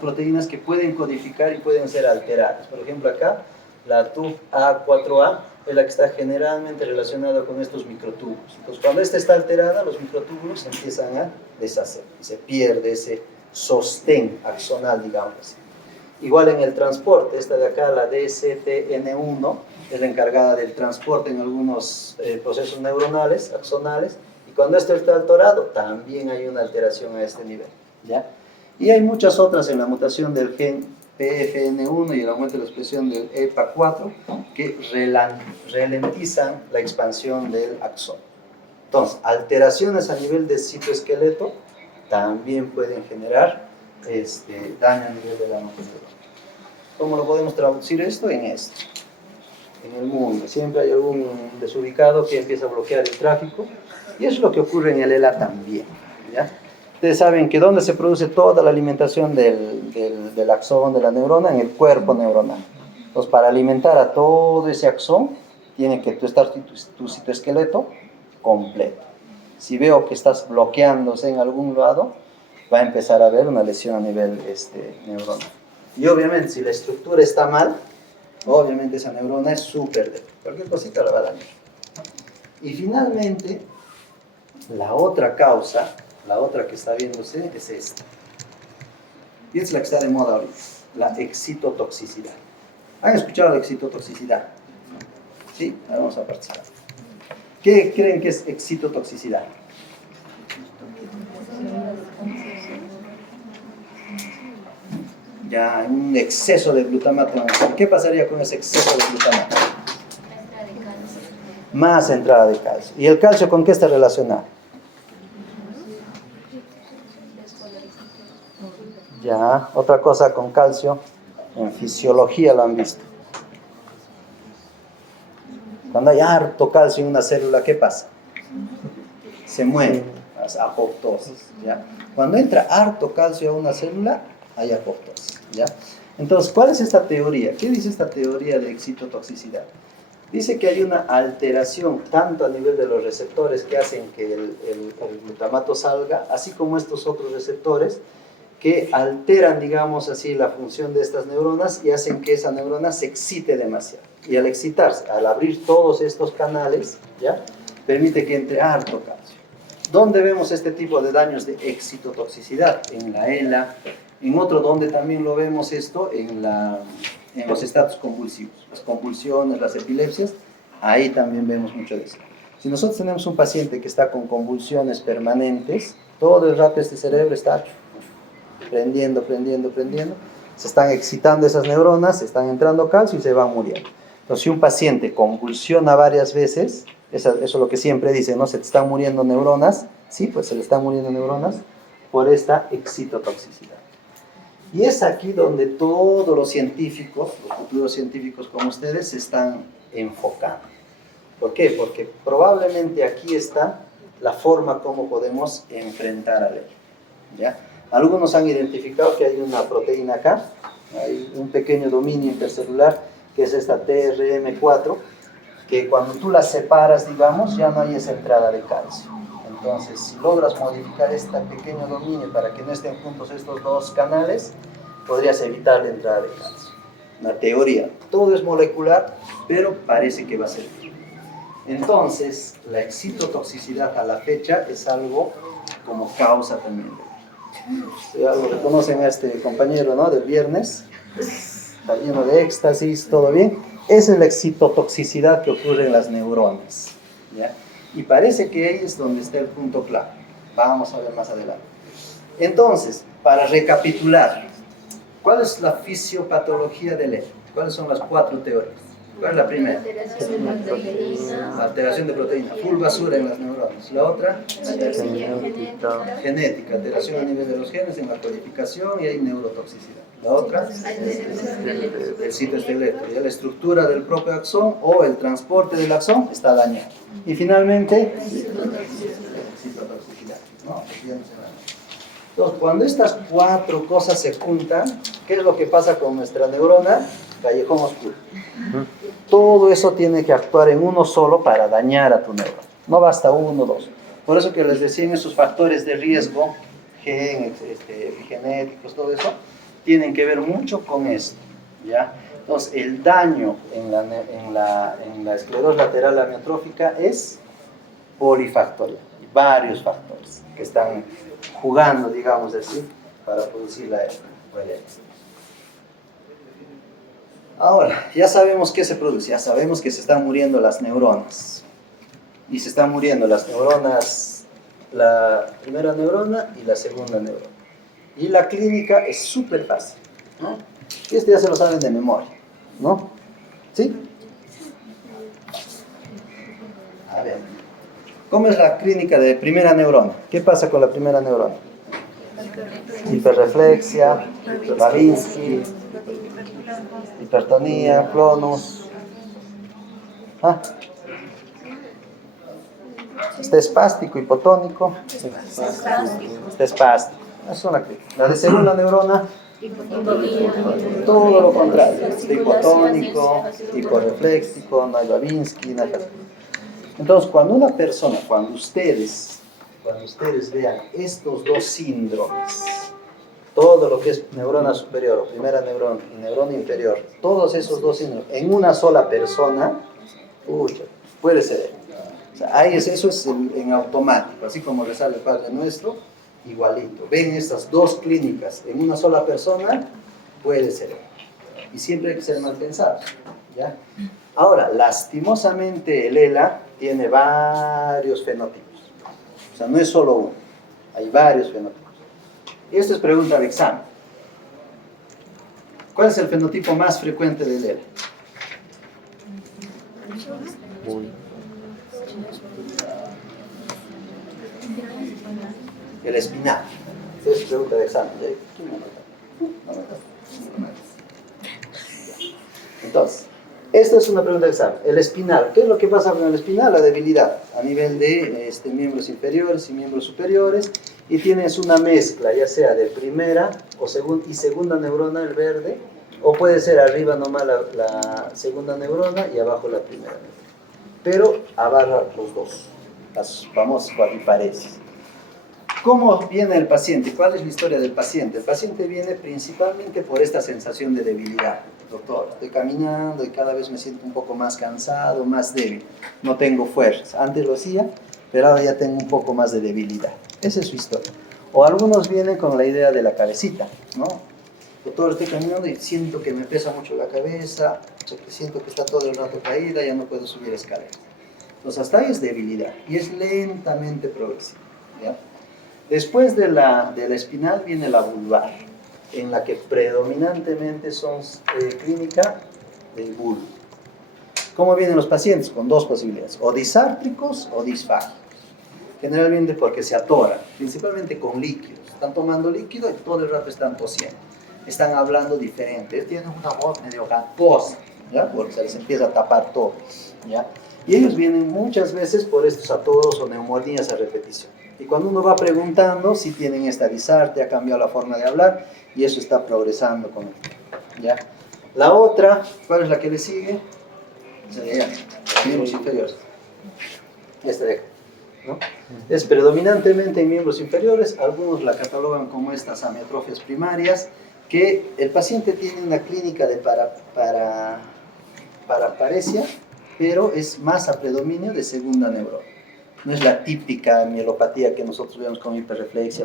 proteínas que pueden codificar y pueden ser alteradas. Por ejemplo acá, la TUF-A4A es la que está generalmente relacionada con estos microtúbulos. Entonces cuando esta está alterada, los microtúbulos empiezan a deshacer y se pierde ese sostén axonal, digamos así. Igual en el transporte, esta de acá, la DCTN1, es la encargada del transporte en algunos procesos neuronales, axonales, y cuando esto está alterado, también hay una alteración a este nivel, ¿ya? Y hay muchas otras en la mutación del gen PFN1 y el aumento de la expresión del EPA4 que ralentizan la expansión del axón. Entonces, alteraciones a nivel de citoesqueleto también pueden generar daño a nivel de la nucleotido. ¿Cómo lo podemos traducir esto? En esto. En el mundo siempre hay algún desubicado que empieza a bloquear el tráfico, y eso es lo que ocurre en el ELA también, ¿ya? Ustedes saben que ¿dónde se produce toda la alimentación del axón, de la neurona? En el cuerpo neuronal. Entonces, para alimentar a todo ese axón, tiene que estar tu citoesqueleto completo. Si veo que estás bloqueándose en algún lado, va a empezar a haber una lesión a nivel neuronal. Y obviamente, si la estructura está mal, obviamente esa neurona es súper débil. Cualquier cosita la va a dañar. Y finalmente, la otra causa, la otra que está viéndose, es esta. Y es la que está de moda ahorita, la excitotoxicidad. ¿Han escuchado la excitotoxicidad? ¿Sí? Ahora vamos a participar. ¿Qué creen que es excitotoxicidad? Ya, un exceso de glutamato. ¿Qué pasaría con ese exceso de glutamato? Más entrada de calcio. ¿Y el calcio con qué está relacionado? Ya, otra cosa con calcio, en fisiología lo han visto. Cuando hay harto calcio en una célula, ¿qué pasa? Se muere, apoptosis, ¿ya? Cuando entra harto calcio a una célula, hay apoptosis, ¿ya? Entonces, ¿cuál es esta teoría? ¿Qué dice esta teoría de excitotoxicidad? Dice que hay una alteración tanto a nivel de los receptores que hacen que el glutamato salga, así como estos otros receptores que alteran, digamos así, la función de estas neuronas y hacen que esa neurona se excite demasiado. Y al excitarse, al abrir todos estos canales, ¿ya? Permite que entre harto calcio. ¿Dónde vemos este tipo de daños de excitotoxicidad? En la ELA. En otro donde también lo vemos esto, en los estados convulsivos. Las convulsiones, las epilepsias, ahí también vemos mucho de eso. Si nosotros tenemos un paciente que está con convulsiones permanentes, todo el rato este cerebro está prendiendo. Se están excitando esas neuronas, se están entrando calcio y se van muriendo. Entonces, si un paciente convulsiona varias veces, eso es lo que siempre dicen, ¿no? Se te están muriendo neuronas. Sí, pues se le están muriendo neuronas por esta excitotoxicidad. Y es aquí donde todos los científicos, los futuros científicos como ustedes, se están enfocando. ¿Por qué? Porque probablemente aquí está la forma como podemos enfrentar a él. ¿Ya? Algunos han identificado que hay una proteína acá, hay un pequeño dominio intercelular, que es esta TRM4, que cuando tú la separas, digamos, ya no hay esa entrada de calcio. Entonces, si logras modificar este pequeño dominio para que no estén juntos estos dos canales, podrías evitar la entrada de calcio. Una teoría, todo es molecular, pero parece que va a servir. Entonces, la excitotoxicidad a la fecha es algo como causa también. Algo que conocen a este compañero, ¿no? Del viernes, está lleno de éxtasis, todo bien. Esa es la excitotoxicidad que ocurre en las neuronas, ¿ya? Y parece que ahí es donde está el punto clave. Vamos a ver más adelante. Entonces, para recapitular, ¿cuál es la fisiopatología del ELA? ¿Cuáles son las 4 teorías? ¿Cuál es la primera? La alteración de proteína, full basura en las neuronas. La otra, genética, alteración a nivel de los genes en la codificación y hay neurotoxicidad. La otra, el citoesqueleto, ya la estructura del propio axón o el transporte del axón está dañado. Y finalmente, citotoxicidad. ¿No? Entonces, cuando estas 4 cosas se juntan, ¿qué es lo que pasa con nuestra neurona? Callejón oscuro. Todo eso tiene que actuar en uno solo para dañar a tu neurona. No basta 1 o 2. Por eso que les decía en esos factores de riesgo, epigenéticos, todo eso, tienen que ver mucho con esto, ¿ya? Entonces, el daño en la esclerosis lateral amiotrófica es polifactorial. Varios factores que están jugando, digamos así, para producir la variación. Ahora, ya sabemos qué se produce, ya sabemos que se están muriendo las neuronas. Y se están muriendo las neuronas, la primera neurona y la segunda neurona. Y la clínica es súper fácil, ¿no? Y esto ya se lo saben de memoria, ¿no? ¿Sí? A ver, ¿cómo es la clínica de primera neurona? ¿Qué pasa con la primera neurona? Hiperreflexia, Babinski, hipertonía, clonus. ¿Ah? Está espástico, hipotónico. Está espástico. Es una clínica. La de segunda neurona, todo lo contrario. Está hipotónico, hiporrefléxico, no hay Babinski, nada. Entonces, cuando una persona, cuando ustedes vean estos dos síndromes, todo lo que es neurona superior, o primera neurona y neurona inferior, todos esos dos síndromes en una sola persona, puede ser. O sea, eso es en automático, así como le sale el Padre Nuestro, igualito. Ven estas dos clínicas en una sola persona, puede ser. Y siempre hay que ser mal pensados, ¿ya? Ahora, lastimosamente el ELA tiene varios fenotipos. O sea, no es solo uno, hay varios fenotipos. Y esta es pregunta de examen. ¿Cuál es el fenotipo más frecuente del ELA? El espinal. Esta es pregunta de examen. Entonces, esta es una pregunta de examen. El espinal. ¿Qué es lo que pasa con el espinal? La debilidad a nivel de miembros inferiores y miembros superiores. Y tienes una mezcla, ya sea de primera y segunda neurona, el verde, o puede ser arriba nomás la segunda neurona y abajo la primera neurona. Pero abarra los dos, las famosas cuadriparesis. ¿Cómo viene el paciente? ¿Cuál es la historia del paciente? El paciente viene principalmente por esta sensación de debilidad. Doctor, estoy caminando y cada vez me siento un poco más cansado, más débil. No tengo fuerza. Antes lo hacía, pero ahora ya tengo un poco más de debilidad. Esa es su historia. O algunos vienen con la idea de la cabecita, ¿no? Doctor, estoy caminando y siento que me pesa mucho la cabeza, siento que está todo el rato caída, ya no puedo subir escaleras. Entonces, hasta ahí es debilidad y es lentamente progresiva, ¿ya? Después de la espinal viene la vulvar. en la que predominantemente son clínica del bulbo. ¿Cómo vienen los pacientes? Con dos posibilidades, o disártricos o disfágicos. Generalmente porque se atoran, principalmente con líquidos. Están tomando líquido y todo el rato están tosiendo. Están hablando diferente, tienen una voz medio gangosa, ¿ya? Porque se les empieza a tapar todo, ¿ya? Y ellos vienen muchas veces por estos atoros o neumonías a repetición. Y cuando uno va preguntando si tienen esta disartria, ha cambiado la forma de hablar, y eso está progresando con el tiempo, ¿ya? La otra, ¿cuál es la que le sigue? Miembros inferiores. Esta de acá, ¿no? Es predominantemente en miembros inferiores, algunos la catalogan como estas amiotrofias primarias, que el paciente tiene una clínica de paraparesia, pero es más a predominio de segunda neurona. No es la típica mielopatía que nosotros vemos con hiperreflexia.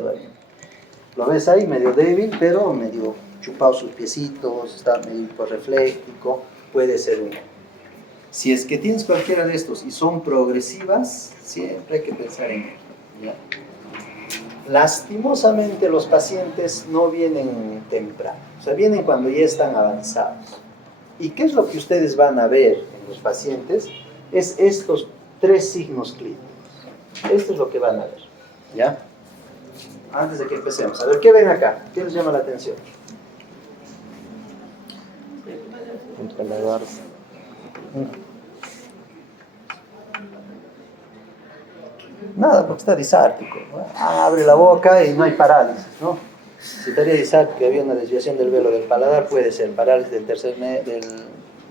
Lo ves ahí medio débil, pero medio chupado sus piecitos, está medio hiperrefléctico, puede ser uno. Si es que tienes cualquiera de estos y son progresivas, siempre hay que pensar en ello, ¿ya? Lastimosamente los pacientes no vienen temprano, o sea, vienen cuando ya están avanzados. ¿Y qué es lo que ustedes van a ver en los pacientes? Es estos tres signos clínicos. Esto es lo que van a ver, ¿ya? Antes de que empecemos, a ver, ¿qué ven acá? ¿Qué les llama la atención? El paladar. Nada, porque está disártico, ¿no? Abre la boca y no hay parálisis, ¿no? Si estaría disártico y había una desviación del velo del paladar, puede ser parálisis del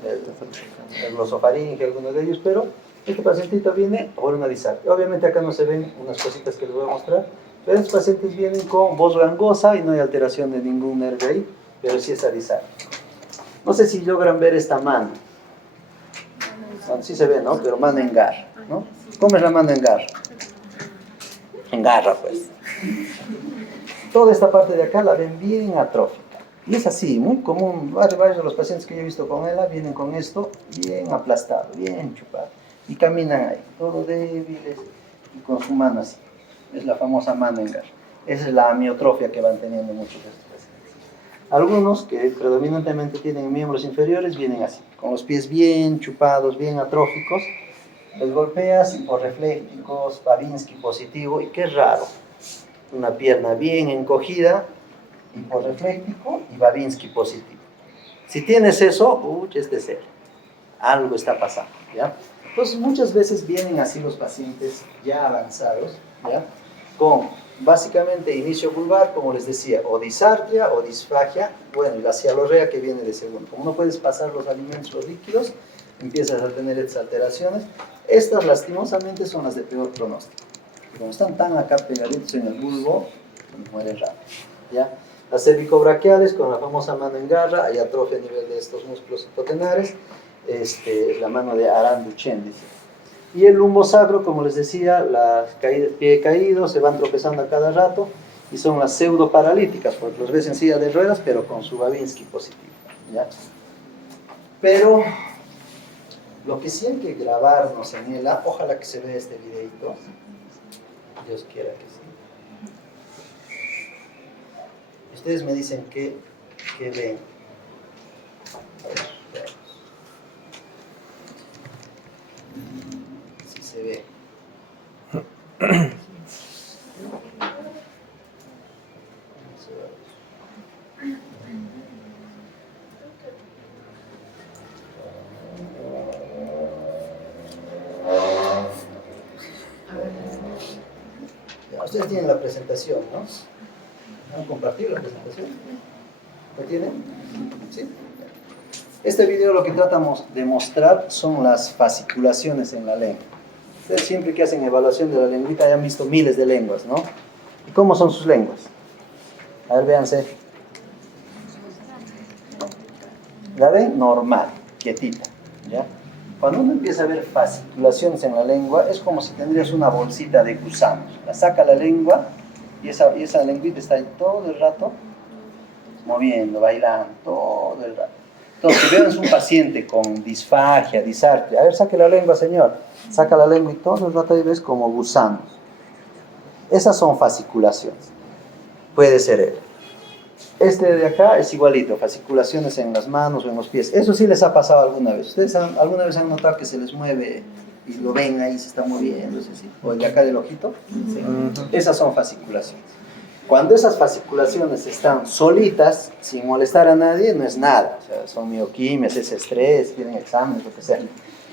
del glosofaringe, alguno de ellos, pero este pacientito viene por una disartria. Obviamente acá no se ven unas cositas que les voy a mostrar, pero estos pacientes vienen con voz gangosa y no hay alteración de ningún nervio ahí, pero sí es disartria. No sé si logran ver esta mano. Bueno, sí se ve, ¿no? Pero mano en garra, ¿no? ¿Cómo es la mano en garra? En garra, pues. Toda esta parte de acá la ven bien atrófica. Y es así, muy común. Varios de los pacientes que yo he visto con ELA vienen con esto bien aplastado, bien chupado. Y caminan ahí, todos débiles y con su mano así. Es la famosa mano en garra. Esa es la amiotrofia que van teniendo muchos de estos pacientes. Algunos que predominantemente tienen miembros inferiores vienen así, con los pies bien chupados, bien atróficos. Les golpeas hiporreflécticos, Babinski positivo, y qué raro, una pierna bien encogida, hiporrefléctico y Babinski positivo. Si tienes eso, este es él, algo está pasando, ¿ya? Entonces muchas veces vienen así los pacientes ya avanzados, ¿ya? Con básicamente inicio vulvar, como les decía, o disartria o disfagia, bueno, y la cialorrea que viene de segundo. Como no puedes pasar los alimentos, los líquidos, empiezas a tener estas alteraciones. Estas lastimosamente son las de peor pronóstico. Como están tan acá pegaditos en el bulbo, mueren rápido, ¿ya? Las cervicobraquiales con la famosa mano en garra, hay atrofia a nivel de estos músculos hipotenares, es la mano de Aran Duchenne, dice. Y el lumbosacro, como les decía, las pie caído, se van tropezando a cada rato, y son las pseudoparalíticas, porque los ves en silla de ruedas, pero con su Babinski positivo, ¿ya? Pero lo que sí hay que grabarnos en ELA, ojalá que se vea este videito, Dios quiera que sí. Ustedes me dicen qué ven. A ver, veamos. Si se ve. Ya, ustedes tienen la presentación, ¿no? ¿Han compartido la presentación? ¿La tienen? ¿Sí? Este video lo que tratamos de mostrar son las fasciculaciones en la lengua. Ustedes siempre que hacen evaluación de la lengüita ya han visto miles de lenguas, ¿no? ¿Y cómo son sus lenguas? A ver, véanse. ¿La ven? Normal, quietita, ¿ya? Cuando uno empieza a ver fasciculaciones en la lengua, es como si tendrías una bolsita de gusanos. La saca la lengua y esa lengüita está ahí todo el rato moviendo, bailando, todo el rato. Entonces, si vemos un paciente con disfagia, disartria, a ver, saque la lengua, señor. Saca la lengua y todo el rato ahí ves como gusanos. Esas son fasciculaciones. Puede ser él. Este de acá es igualito, fasciculaciones en las manos o en los pies. Eso sí les ha pasado alguna vez. ¿Ustedes alguna vez han notado que se les mueve y lo ven ahí, se está moviendo? ¿Sí? O el de acá del ojito. Sí. Esas son fasciculaciones. Cuando esas fasciculaciones están solitas, sin molestar a nadie, no es nada. O sea, son mioquimias, es estrés, tienen exámenes, lo que sea.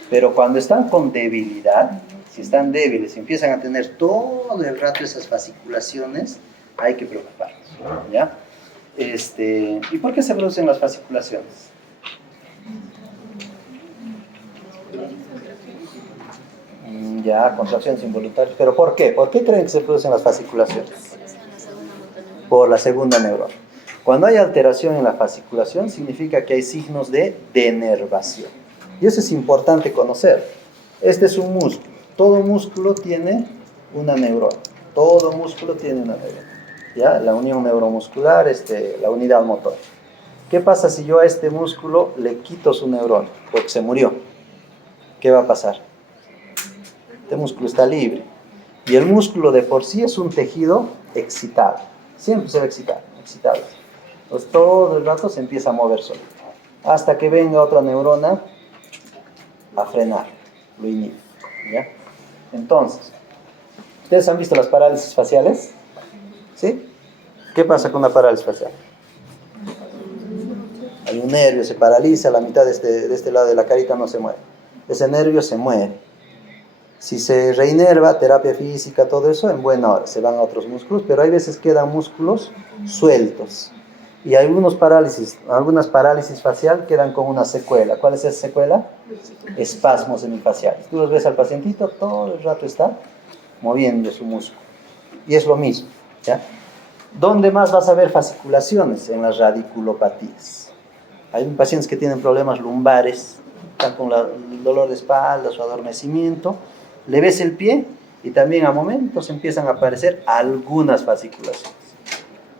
Pero cuando están con debilidad, si están débiles, si empiezan a tener todo el rato esas fasciculaciones, hay que preocuparnos, ¿ya? ¿Y por qué se producen las fasciculaciones? Ya, contracciones involuntarias. ¿Pero por qué? ¿Por qué creen que se producen las fasciculaciones? Por la segunda neurona. Cuando hay alteración en la fasciculación, significa que hay signos de denervación. Y eso es importante conocer. Este es un músculo. Todo músculo tiene una neurona. Todo músculo tiene una neurona. ¿Ya? La unión neuromuscular, la unidad motora. ¿Qué pasa si yo a este músculo le quito su neurona? Porque se murió. ¿Qué va a pasar? Este músculo está libre. Y el músculo de por sí es un tejido excitado. Siempre se va a excitar, excitable. Entonces todo el rato se empieza a mover solo. Hasta que venga otra neurona a frenar, lo inhibe. ¿Ya? Entonces, ¿ustedes han visto las parálisis faciales? ¿Sí? ¿Qué pasa con la parálisis facial? Hay un nervio, se paraliza, la mitad de este lado de la carita no se mueve. Ese nervio se muere. Si se reinerva, terapia física, todo eso, en buena hora, se van a otros músculos, pero hay veces quedan músculos sueltos. Y algunas parálisis facial quedan con una secuela. ¿Cuál es esa secuela? Espasmos hemifaciales. Tú los ves al pacientito, todo el rato está moviendo su músculo. Y es lo mismo, ¿ya? ¿Dónde más vas a ver fasciculaciones? En las radiculopatías. Hay pacientes que tienen problemas lumbares, están con el dolor de espalda, su adormecimiento. Le ves el pie y también a momentos empiezan a aparecer algunas fasciculaciones.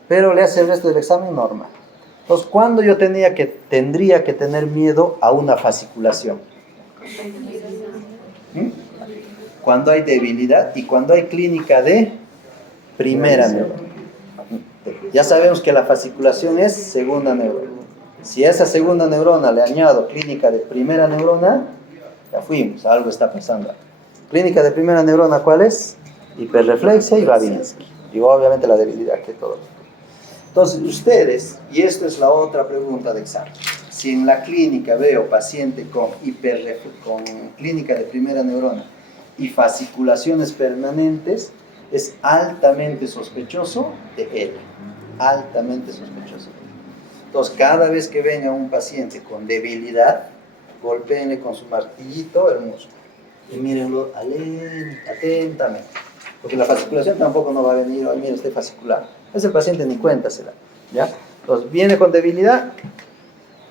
Pero le hace el resto del examen normal. Entonces, ¿cuándo yo tendría que tener miedo a una fasciculación? Cuando hay debilidad y cuando hay clínica de primera neurona. Ya sabemos que la fasciculación es segunda neurona. Si a esa segunda neurona le añado clínica de primera neurona, ya fuimos, algo está pasando. Clínica de primera neurona, ¿cuál es? Hiperreflexia y Babinski. Y obviamente la debilidad que todo. Entonces, ustedes, y esto es la otra pregunta de examen, si en la clínica veo paciente con clínica de primera neurona y fasciculaciones permanentes, es altamente sospechoso de él. Altamente sospechoso de él. Entonces, cada vez que venga un paciente con debilidad, golpéenle con su martillito el músculo. Y mírenlo atentamente. Porque la fasciculación tampoco no va a venir, ay, mire, estoy fasciculado. Ese paciente ni cuenta se da, ¿ya? Entonces, viene con debilidad,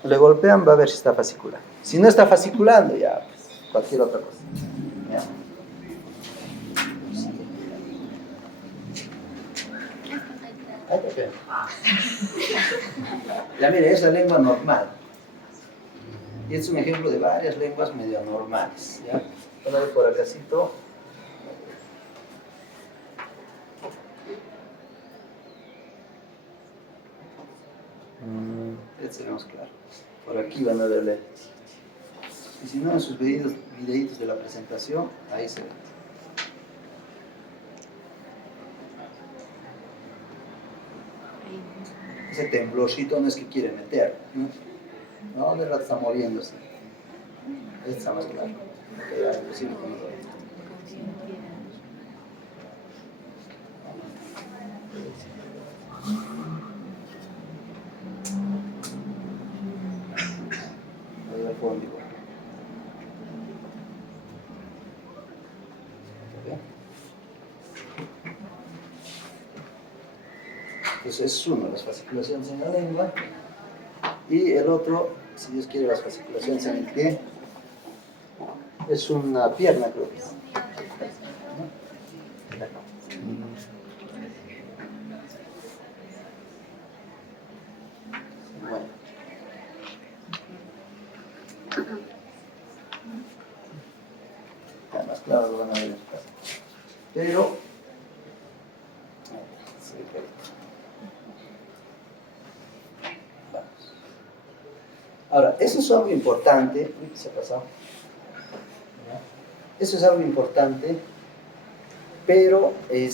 le golpean, va a ver si está fasciculando. Si no está fasciculando, ya, pues, cualquier otra cosa. ¿Ya? Ya mire, es la lengua normal. Y es un ejemplo de varias lenguas medio normales. ¿Ya? Ponle por acácito. Tenemos claro. Por aquí van a verle. Y si no, en sus videitos de la presentación, ahí se ve. Ese temblorcito no es que quiere meter, ¿no? De rato está moviéndose. Este está más claro. Era imposible que no lo vea. Ahí al fondo igual. Entonces es uno, las fasciculaciones en la lengua, y el otro, si Dios quiere, las fasciculaciones en el pie. Es una pierna, creo que es. Bueno. Ya más claro lo van a ver en su casa. Pero Ahora, eso es algo importante. Uy, ¿qué se ha pasado? Eso es algo importante, pero en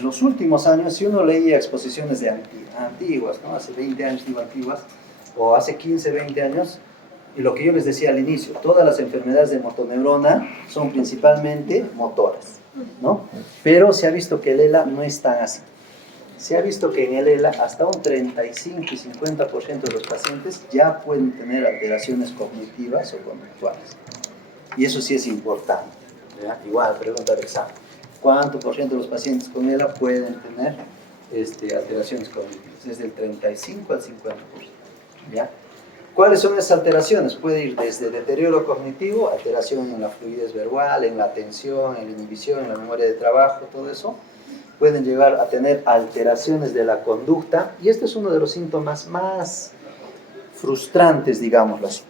los últimos años, si uno leía exposiciones de antiguas, ¿no? Hace 20 años, digo antiguas, o hace 15, 20 años, y lo que yo les decía al inicio, todas las enfermedades de motoneurona son principalmente motoras, ¿no? Pero se ha visto que el ELA no es tan así. Se ha visto que en el ELA hasta un 35 y 50% de los pacientes ya pueden tener alteraciones cognitivas o conductuales. Y eso sí es importante, ¿ya? Igual, pregunta del examen. ¿Cuánto por ciento de los pacientes con ELA pueden tener alteraciones cognitivas? Desde el 35 al 50%, ¿ya? ¿Cuáles son esas alteraciones? Puede ir desde deterioro cognitivo, alteración en la fluidez verbal, en la atención, en la inhibición, en la memoria de trabajo, todo eso. Pueden llegar a tener alteraciones de la conducta, y este es uno de los síntomas más frustrantes, digámoslo así.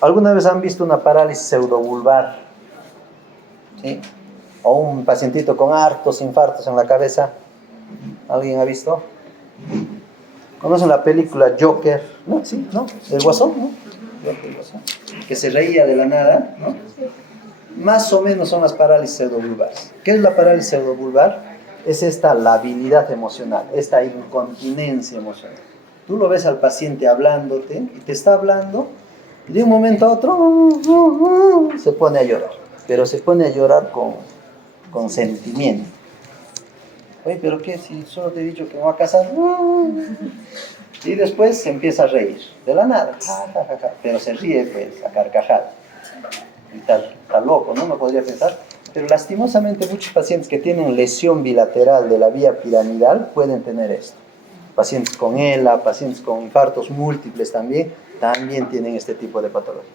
¿Alguna vez han visto una parálisis pseudobulbar? ¿Sí? O un pacientito con hartos infartos en la cabeza. ¿Alguien ha visto? ¿Conocen la película Joker? ¿No? ¿Sí? ¿No? ¿El Guasón? ¿No? El Guasón. Que se reía de la nada, ¿no? Más o menos son las parálisis pseudobulbares. ¿Qué es la parálisis pseudobulbar? Es esta labilidad emocional, esta incontinencia emocional. Tú lo ves al paciente hablándote y te está hablando y de un momento a otro se pone a llorar, pero se pone a llorar con sentimiento. Oye, ¿pero qué? Si solo te he dicho que me voy a casar. Y después se empieza a reír, de la nada, pero se ríe pues a carcajada. Y está loco, ¿no? No podría pensar. Pero lastimosamente muchos pacientes que tienen lesión bilateral de la vía piramidal pueden tener esto. Pacientes con ELA, pacientes con infartos múltiples también tienen este tipo de patología.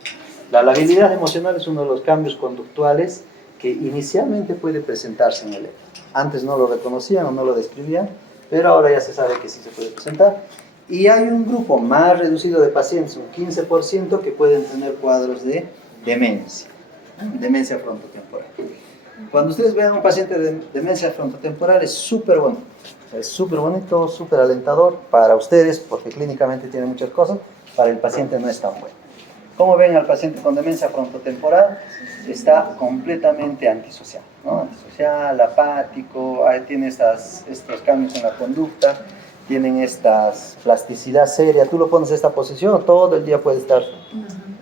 La labilidad emocional es uno de los cambios conductuales que inicialmente puede presentarse en el ELA. Antes no lo reconocían o no lo describían, pero ahora ya se sabe que sí se puede presentar. Y hay un grupo más reducido de pacientes, un 15%, que pueden tener cuadros de demencia frontotemporal. Cuando ustedes vean a un paciente de demencia frontotemporal es súper bonito. Es súper bonito, súper alentador para ustedes, porque clínicamente tiene muchas cosas, para el paciente no es tan bueno. ¿Cómo ven al paciente con demencia frontotemporal? Está completamente antisocial, ¿no? Antisocial, apático, tiene estos cambios en la conducta, tienen esta plasticidad seria. Tú lo pones en esta posición, todo el día puede estar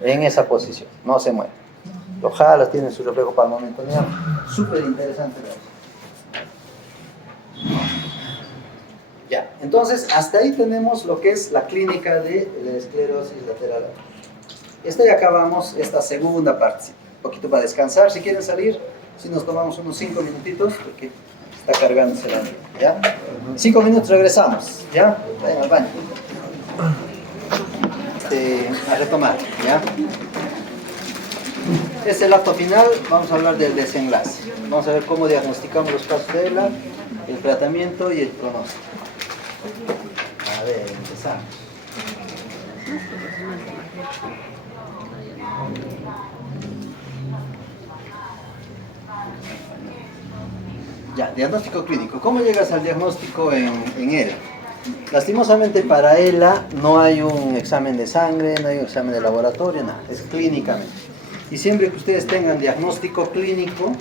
en esa posición, no se mueve. Lo jalas, tiene su reflejo palmometoneal, súper interesante. Ya, entonces hasta ahí tenemos lo que es la clínica de la esclerosis lateral. Ya acabamos esta segunda parte, un poquito para descansar. Si quieren salir, si nos tomamos unos 5 minutitos, porque está cargándose la niña, ¿ya? 5 minutos, regresamos, ¿ya? Vayan al baño. A retomar, ¿ya? Este es el acto final, vamos a hablar del desenlace. Vamos a ver cómo diagnosticamos los casos de ELA, el tratamiento y el pronóstico. A ver, empezamos. Ya, diagnóstico clínico. ¿Cómo llegas al diagnóstico en ELA? Lastimosamente para ELA no hay un examen de sangre, no hay un examen de laboratorio, nada, es clínicamente. Y siempre que ustedes tengan diagnóstico clínico,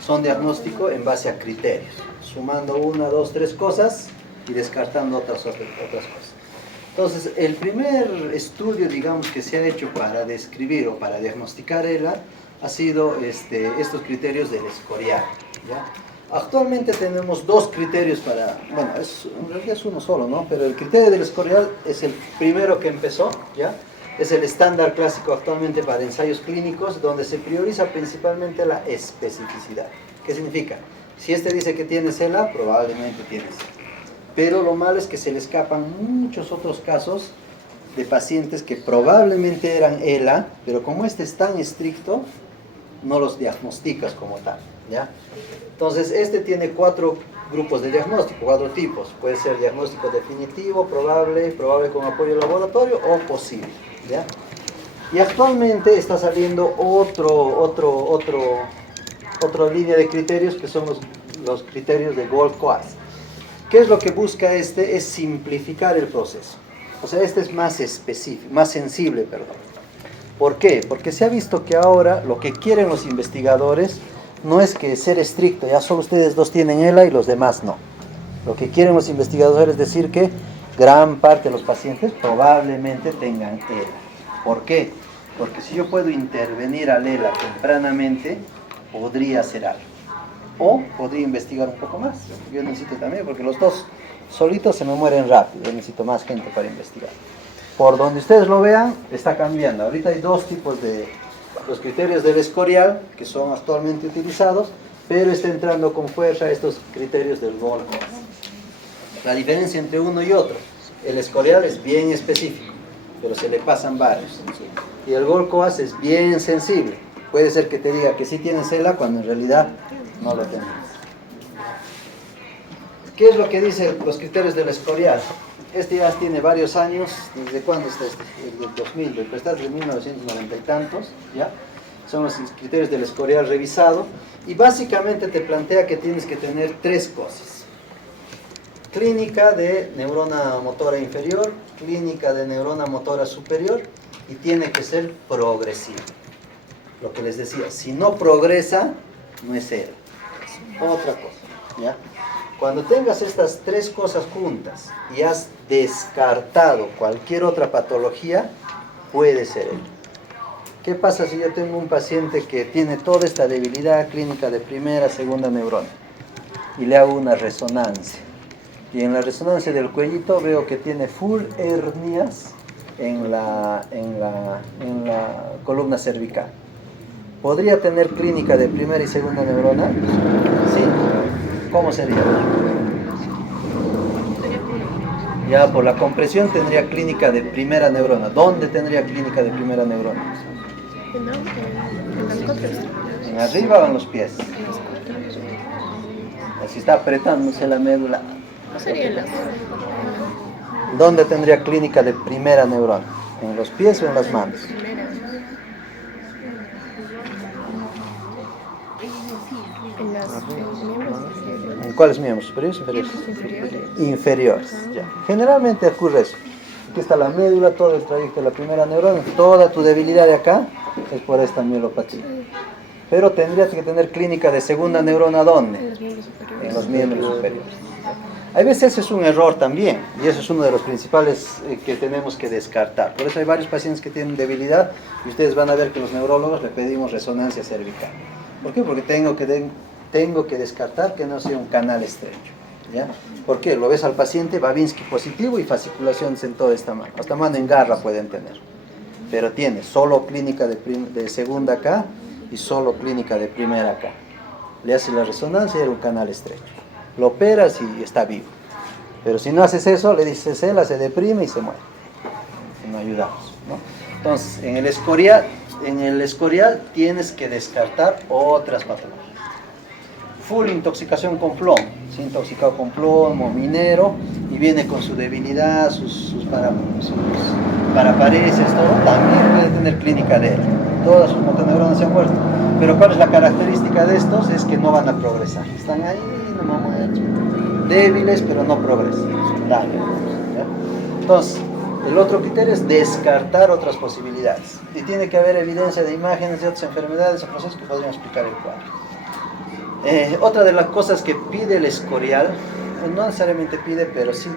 son diagnóstico en base a criterios, sumando 1, 2, 3 cosas y descartando otras cosas. Entonces, el primer estudio, digamos, que se ha hecho para describir o para diagnosticar ELA ha sido estos criterios del Escorial, ¿ya? Actualmente tenemos 2 criterios para, bueno, en realidad es uno solo, ¿no? Pero el criterio del Escorial es el primero que empezó, ¿ya? Es el estándar clásico actualmente para ensayos clínicos, donde se prioriza principalmente la especificidad. ¿Qué significa? Si dice que tienes ELA, probablemente tienes. Pero lo malo es que se le escapan muchos otros casos de pacientes que probablemente eran ELA, pero como es tan estricto, no los diagnosticas como tal, ¿ya? Entonces, tiene 4 grupos de diagnóstico, 4 tipos. Puede ser diagnóstico definitivo, probable con apoyo al laboratorio o posible, ¿ya? Y actualmente está saliendo otra línea de criterios que son los criterios de Gold Coast. ¿Qué es lo que busca? Es simplificar el proceso. O sea, este es más específico, más sensible, perdón. ¿Por qué? Porque se ha visto que ahora lo que quieren los investigadores no es que ser estricto, ya solo ustedes dos tienen ELA y los demás no. Lo que quieren los investigadores es decir que gran parte de los pacientes probablemente tengan ELA. ¿Por qué? Porque si yo puedo intervenir al ELA tempranamente, podría hacer algo. O podría investigar un poco más. Yo necesito también, porque los dos solitos se me mueren rápido. Yo necesito más gente para investigar. Por donde ustedes lo vean, está cambiando. Ahorita hay dos tipos de los criterios del Escorial, que son actualmente utilizados, pero está entrando con fuerza estos criterios del Gold-Coast. La diferencia entre uno y otro, el Escorial es bien específico, pero se le pasan varios. Y el Gold-Coast es bien sensible. Puede ser que te diga que sí tienes ELA cuando en realidad no lo tenemos. ¿Qué es lo que dicen los criterios del Escorial? Este ya tiene varios años. ¿Desde cuándo está este? El del 2000, pero está desde 1990 y tantos, ¿ya? Son los criterios del Escorial revisado. Y básicamente te plantea que tienes que tener tres cosas. Clínica de neurona motora inferior, clínica de neurona motora superior, y tiene que ser progresivo. Lo que les decía, si no progresa, no es ELA. Otra cosa, ¿ya? Cuando tengas estas tres cosas juntas y has descartado cualquier otra patología, puede ser ELA. ¿Qué pasa si yo tengo un paciente que tiene toda esta debilidad clínica de primera, segunda neurona y le hago una resonancia? Y en la resonancia del cuellito veo que tiene full hernias en la columna cervical. ¿Podría tener clínica de primera y segunda neurona? Sí. ¿Cómo sería? Ya, por la compresión tendría clínica de primera neurona. ¿Dónde tendría clínica de primera neurona? ¿En arriba o en los pies? Así está apretándose la médula. ¿Dónde tendría clínica de primera neurona? ¿En los pies o en las manos? ¿En cuáles miembros? ¿Superiores o inferiores? Inferiores. Ya. Generalmente ocurre eso. Aquí está la médula, todo el trayecto de la primera neurona, toda tu debilidad de acá es por esta mielopatía. Pero tendrías que tener clínica de segunda neurona, ¿dónde? En los miembros superiores. A veces eso es un error también, y eso es uno de los principales que tenemos que descartar. Por eso hay varios pacientes que tienen debilidad, y ustedes van a ver que los neurólogos le pedimos resonancia cervical. ¿Por qué? Porque tengo que descartar que no sea un canal estrecho, ¿ya? ¿Por qué? Lo ves al paciente, Babinski positivo y fasciculaciones en toda esta mano. Hasta mano en garra pueden tener. Pero tiene solo clínica de segunda acá y solo clínica de primera acá. Le haces la resonancia y era un canal estrecho. Lo operas y está vivo. Pero si no haces eso, le dices ELA, se deprime y se muere. Y no ayudamos, ¿no? Entonces, en el escorial tienes que descartar otras patologías. Full intoxicación con plomo, se ha intoxicado con plomo, minero, y viene con su debilidad, sus paraparesias, todo, también puede tener clínica de ELA. Todas sus motoneuronas se han muerto. Pero ¿cuál es la característica de estos? Es que no van a progresar. Están ahí, débiles, pero no progresan. Dale, ¿ya? Entonces, el otro criterio es descartar otras posibilidades. Y tiene que haber evidencia de imágenes de otras enfermedades o procesos que podrían explicar el cuadro. Otra de las cosas que pide el escorial, no necesariamente pide, pero sí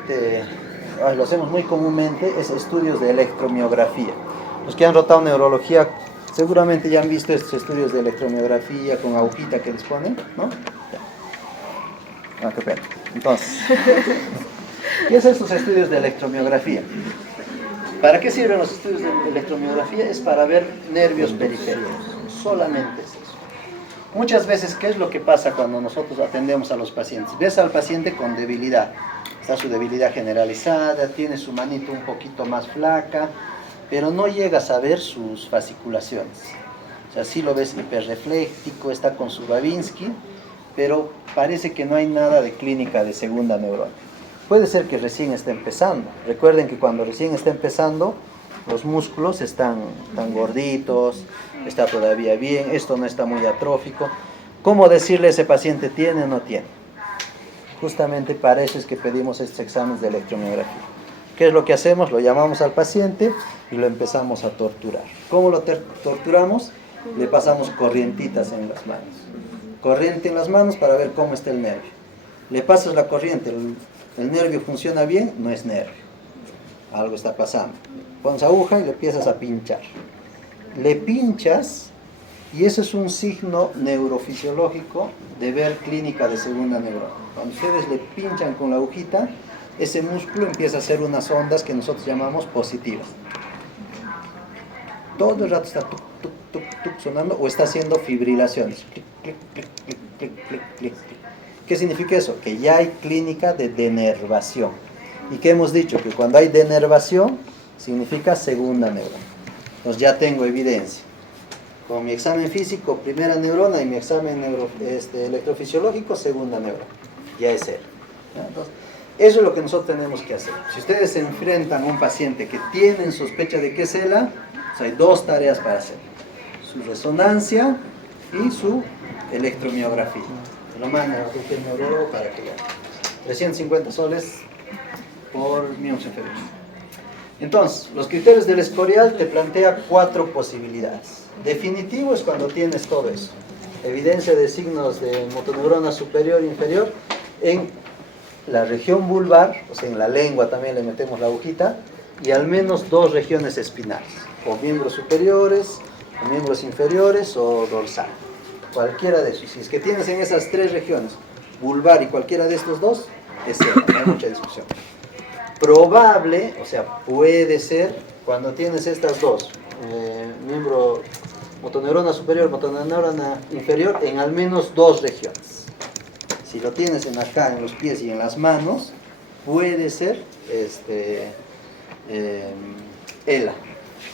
lo hacemos muy comúnmente, es estudios de electromiografía. Los que han rotado neurología seguramente ya han visto estos estudios de electromiografía con agujita que les ponen, ¿no? Qué pena. Entonces, ¿qué es estos estudios de electromiografía? ¿Para qué sirven los estudios de electromiografía? Es para ver nervios periféricos, solamente es eso. Muchas veces, ¿qué es lo que pasa cuando nosotros atendemos a los pacientes? Ves al paciente con debilidad, está su debilidad generalizada, tiene su manito un poquito más flaca, pero no llegas a ver sus fasciculaciones. O sea, sí lo ves hiperrefléctico, está con su Babinski, pero parece que no hay nada de clínica de segunda neurona. Puede ser que recién está empezando. Recuerden que cuando recién está empezando, los músculos están gorditos, está todavía bien, esto no está muy atrófico. ¿Cómo decirle a ese paciente tiene o no tiene? Justamente para eso es que pedimos estos exámenes de electromiografía. ¿Qué es lo que hacemos? Lo llamamos al paciente y lo empezamos a torturar. ¿Cómo lo torturamos? Le pasamos corrientitas en las manos. Corriente en las manos para ver cómo está el nervio. Le pasas la corriente, el nervio funciona bien, no es nervio. Algo está pasando. Pones aguja y le empiezas a pinchar. Le pinchas y eso es un signo neurofisiológico de ver clínica de segunda neurona. Cuando ustedes le pinchan con la agujita, ese músculo empieza a hacer unas ondas que nosotros llamamos positivas. Todo el rato está tuc, tuc, tuc, tuc sonando o está haciendo fibrilaciones. Clic, clic, clic, clic, clic, clic, clic, clic. ¿Qué significa eso? Que ya hay clínica de denervación. ¿Y qué hemos dicho? Que cuando hay denervación significa segunda neurona. Entonces ya tengo evidencia. Con mi examen físico, primera neurona, y mi examen electrofisiológico, segunda neurona. Ya es él. Entonces, eso es lo que nosotros tenemos que hacer. Si ustedes se enfrentan a un paciente que tienen sospecha de que es ELA, pues hay dos tareas para hacer. Su resonancia y su electromiografía. Se lo mandan a cualquier neurólogo para que lo haga. 350 soles por miembros inferiores. Entonces, los criterios del Escorial te plantea 4 posibilidades. Definitivo es cuando tienes todo eso. Evidencia de signos de motoneurona superior e inferior en la región vulvar, o sea, en la lengua también le metemos la agujita, y al menos 2 regiones espinales, o miembros superiores, o miembros inferiores, o dorsal. Cualquiera de esos. Si es que tienes en esas 3 regiones, vulvar y cualquiera de estos 2, es cero, no hay mucha discusión. Probable, o sea, puede ser, cuando tienes estas 2, miembro motoneurona superior, motoneurona inferior, en al menos 2 regiones. Si lo tienes en acá, en los pies y en las manos, puede ser ELA.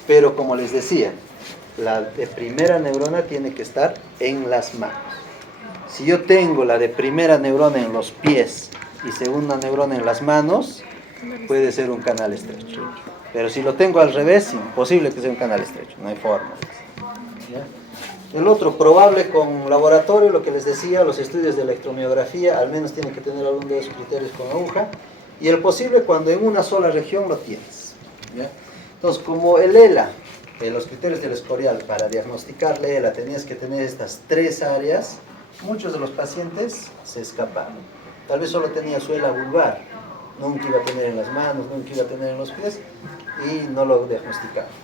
Pero como les decía, la de primera neurona tiene que estar en las manos. Si yo tengo la de primera neurona en los pies y segunda neurona en las manos, puede ser un canal estrecho. Pero si lo tengo al revés, imposible que sea un canal estrecho, no hay forma. ¿Ya? El otro, probable con laboratorio, lo que les decía, los estudios de electromiografía, al menos tienen que tener alguno de esos criterios con aguja. Y el posible cuando en una sola región lo tienes. ¿Ya? Entonces, como el ELA, los criterios del Escorial, para diagnosticarle ELA tenías que tener estas 3 áreas, muchos de los pacientes se escaparon. Tal vez solo tenía su ELA vulvar, nunca iba a tener en las manos, nunca iba a tener en los pies, y no lo diagnosticaron.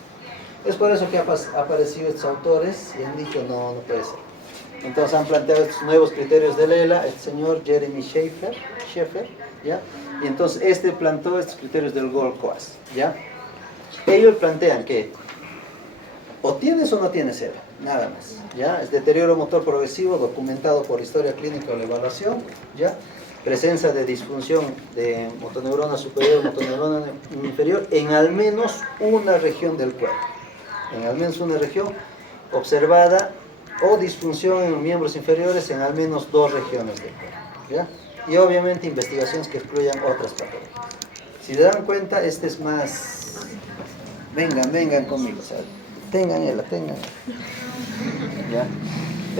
Es por eso que han aparecido estos autores y han dicho no puede ser. Entonces han planteado estos nuevos criterios del ELA, el señor Jeremy Schaeffer, ¿ya? Y entonces plantó estos criterios del Gold-Coast, ¿ya? Ellos plantean que o tienes o no tienes ELA, nada más, ¿ya? Es deterioro motor progresivo documentado por historia clínica o la evaluación, ¿ya? Presencia de disfunción de motoneurona superior, motoneurona inferior en al menos una región del cuerpo. En al menos una región observada, o disfunción en miembros inferiores en al menos 2 regiones del cuerpo, ¿ya? Y obviamente investigaciones que excluyan otras patologías. Si se dan cuenta, este es más... Vengan conmigo, o sea, tengan ELA. ¿Ya?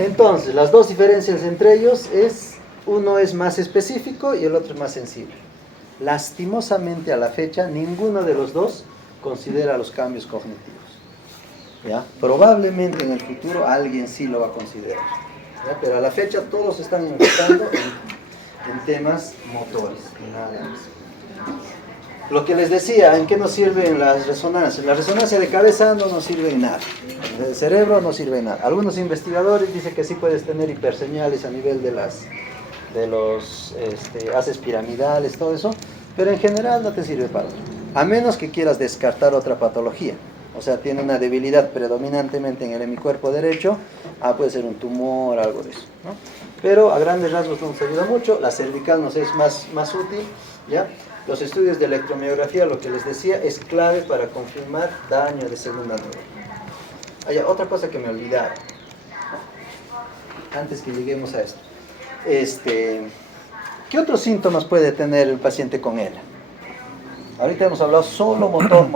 Entonces, las 2 diferencias entre ellos es, uno es más específico y el otro es más sensible. Lastimosamente a la fecha, ninguno de los 2 considera los cambios cognitivos. ¿Ya? Probablemente en el futuro alguien sí lo va a considerar, ¿ya? Pero a la fecha todos están enfocando en temas motores, nada más. Lo que les decía, ¿en qué nos sirven las resonancias? La resonancia de cabeza no nos sirve en nada, el cerebro no sirve en nada. Algunos investigadores dicen que sí puedes tener hiperseñales a nivel de los haces piramidales, todo eso, pero en general no te sirve para nada, a menos que quieras descartar otra patología. O sea, tiene una debilidad predominantemente en el hemicuerpo derecho, puede ser un tumor, algo de eso, ¿no? Pero a grandes rasgos no nos ayuda mucho, la cervical nos es más útil, ¿ya? Los estudios de electromiografía, lo que les decía, es clave para confirmar daño de segunda neurona. Hay otra cosa que me olvidaron, antes que lleguemos a esto. ¿Qué otros síntomas puede tener el paciente con ELA? Ahorita hemos hablado solo motor.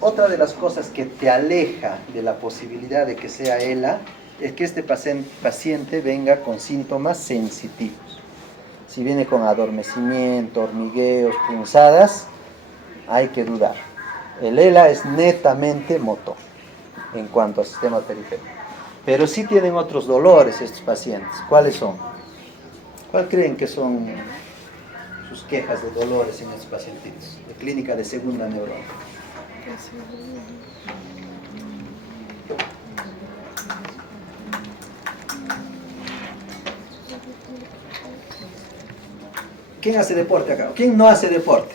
Otra de las cosas que te aleja de la posibilidad de que sea ELA es que este paciente venga con síntomas sensitivos. Si viene con adormecimiento, hormigueos, punzadas, hay que dudar. El ELA es netamente motor en cuanto al sistema periférico. Pero sí tienen otros dolores estos pacientes. ¿Cuáles son? ¿Cuál creen que son sus quejas de dolores en estos pacientitos? De clínica de segunda neurona. ¿Quién hace deporte acá? ¿Quién no hace deporte?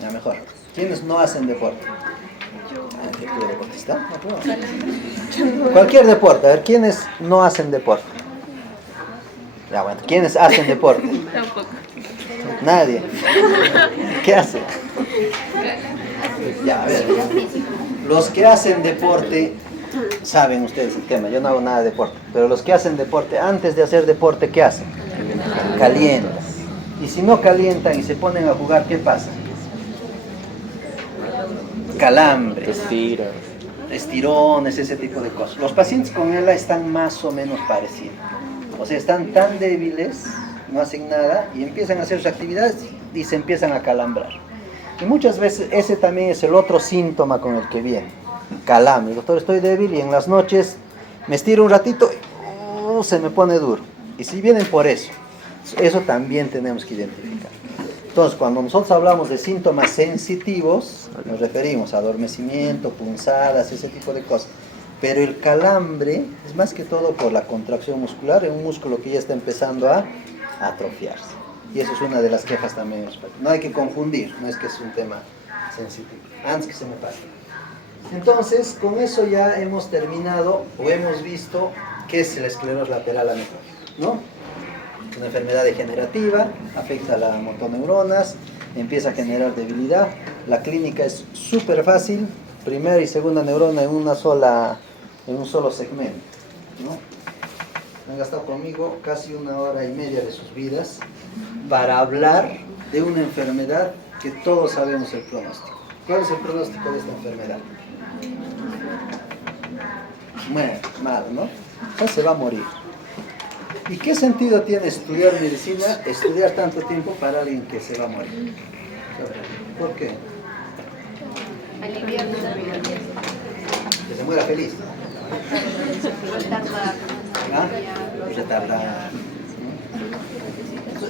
Ya mejor. ¿Quiénes no hacen deporte? ¿Tú deportista? No. Cualquier deporte. A ver, ¿quiénes no hacen deporte? Ya bueno, ¿quiénes hacen deporte? Tampoco. Nadie. ¿Qué hacen? Ya, a ver. Los que hacen deporte, saben ustedes el tema, yo no hago nada de deporte, pero los que hacen deporte, antes de hacer deporte, ¿qué hacen? Calientan. Y si no calientan y se ponen a jugar, ¿qué pasa? Calambres, Respira. estirones, ese tipo de cosas. Los pacientes con ELA están más o menos parecidos. O sea, están tan débiles, no hacen nada y empiezan a hacer sus actividades y se empiezan a calambrar. Y muchas veces ese también es el otro síntoma con el que viene. Calambre. Doctor, estoy débil y en las noches me estiro un ratito y se me pone duro. Y si vienen por eso también tenemos que identificar. Entonces, cuando nosotros hablamos de síntomas sensitivos, nos referimos a adormecimiento, punzadas, ese tipo de cosas. Pero el calambre es más que todo por la contracción muscular, en un músculo que ya está empezando a atrofiarse. Y eso es una de las quejas también. No hay que confundir, no es que es un tema sensitivo. Antes que se me pase. Entonces, con eso ya hemos terminado o hemos visto qué es la esclerosis lateral amiotrófica, ¿no? Una enfermedad degenerativa, afecta a las motoneuronas, empieza a generar debilidad. La clínica es súper fácil, primera y segunda neurona en un solo segmento, ¿no? Han gastado conmigo casi 1 hora y media de sus vidas para hablar de una enfermedad que todos sabemos el pronóstico. ¿Cuál es el pronóstico de esta enfermedad? Bueno, malo, ¿no? Entonces se va a morir. ¿Y qué sentido tiene estudiar medicina, estudiar tanto tiempo para alguien que se va a morir? ¿Por qué? Aliviar la vida. Que se muera feliz. Retardar. ¿Ah? Retardar.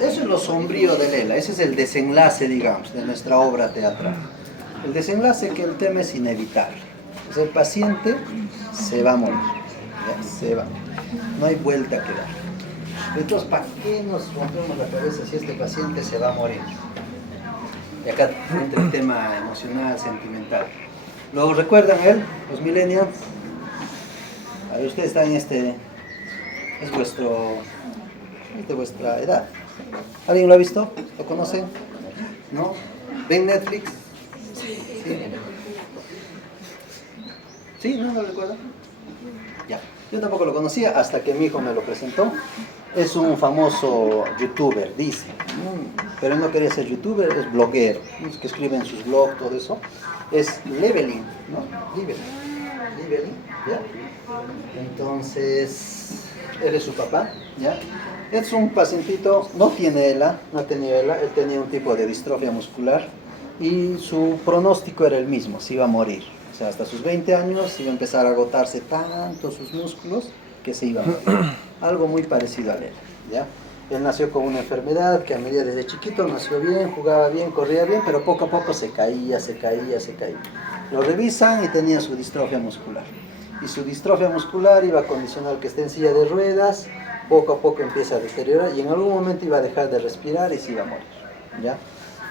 Eso es lo sombrío de Lela, ese es el desenlace, digamos, de nuestra obra teatral. El desenlace que el tema es inevitable. O sea, el paciente se va a morir. ¿Ya? Se va. No hay vuelta que dar. Entonces, ¿para qué nos rompemos la cabeza si este paciente se va a morir? Y acá entra el tema emocional, sentimental. ¿Lo recuerdan los millennials? A ver, ustedes están es de vuestra edad. ¿Alguien lo ha visto? ¿Lo conocen? ¿No? ¿Ven Netflix? Sí. ¿Sí? ¿No lo recuerdan? Ya. Yo tampoco lo conocía hasta que mi hijo me lo presentó. Es un famoso youtuber, dice. Pero él no quería ser youtuber, es bloguero. Los que escriben sus blogs, todo eso. Es Leveling, ¿no? Leveling, ¿ya? Entonces, él es su papá, ¿ya? Es un pacientito, no tiene ELA, no ha tenido ELA, él tenía un tipo de distrofia muscular y su pronóstico era el mismo, se iba a morir. O sea, hasta sus 20 años iba a empezar a agotarse tanto sus músculos que se iba a morir. Algo muy parecido a él, ¿ya? Él nació con una enfermedad que a medida desde chiquito nació bien, jugaba bien, corría bien, pero poco a poco se caía. Lo revisan y tenía su distrofia muscular. Y su distrofia muscular iba a condicionar que esté en silla de ruedas, poco a poco empieza a deteriorar y en algún momento iba a dejar de respirar y se iba a morir, ¿ya?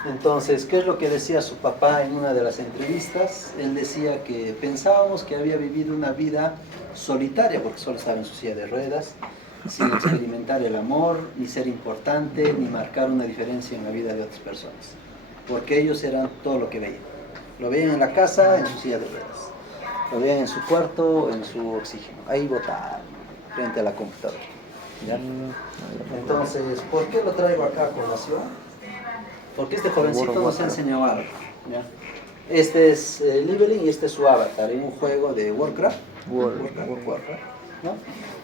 Entonces, ¿qué es lo que decía su papá en una de las entrevistas? Él decía que pensábamos que había vivido una vida solitaria, porque solo estaba en su silla de ruedas, sin experimentar el amor, ni ser importante, ni marcar una diferencia en la vida de otras personas. Porque ellos eran todo lo que veían. Lo veían en la casa, en su silla de ruedas. Lo veían en su cuarto, en su oxígeno. Ahí botaban, frente a la computadora. ¿Ya? Entonces, ¿por qué lo traigo acá a colación? Porque este jovencito nos enseñó algo, ¿ya? Este es Leveling y este es su avatar en un juego de Warcraft, ¿no?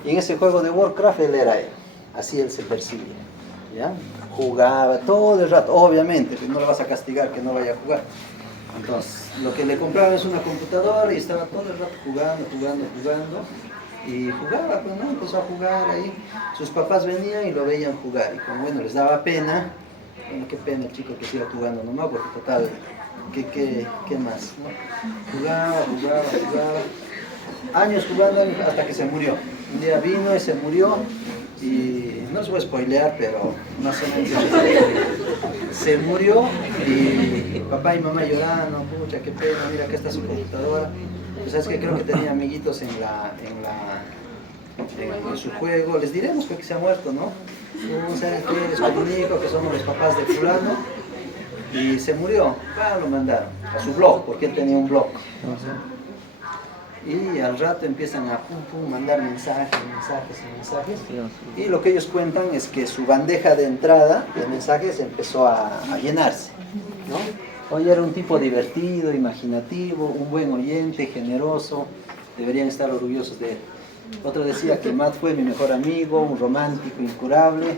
Y en ese juego de Warcraft él era él, así él se percibía, ¿ya? Jugaba todo el rato, obviamente, pues no le vas a castigar que no vaya a jugar. Entonces, lo que le compraban es una computadora y estaba todo el rato jugando. Y jugaba, pues no, empezó a jugar ahí. Sus papás venían y lo veían jugar. Y como bueno, les daba pena, bueno, qué pena el chico que siga jugando nomás, porque total, ¿qué más? ¿No? Jugaba. Años jugando hasta que se murió. Un día vino y se murió. Y no les voy a spoilear, pero más o menos se murió y papá y mamá llorando, pucha, qué pena, mira, acá está su computadora. Pues sabes que creo que tenía amiguitos en su juego, les diremos que se ha muerto, ¿no? ¿Sabes qué? Les comunico que somos los papás de fulano y se murió. Lo mandaron a su blog, porque él tenía un blog. Y al rato empiezan a mandar mensajes. Y lo que ellos cuentan es que su bandeja de entrada de mensajes empezó a llenarse, ¿no? Hoy era un tipo divertido, imaginativo, un buen oyente, generoso, deberían estar orgullosos de él. Otro decía que Matt fue mi mejor amigo, un romántico incurable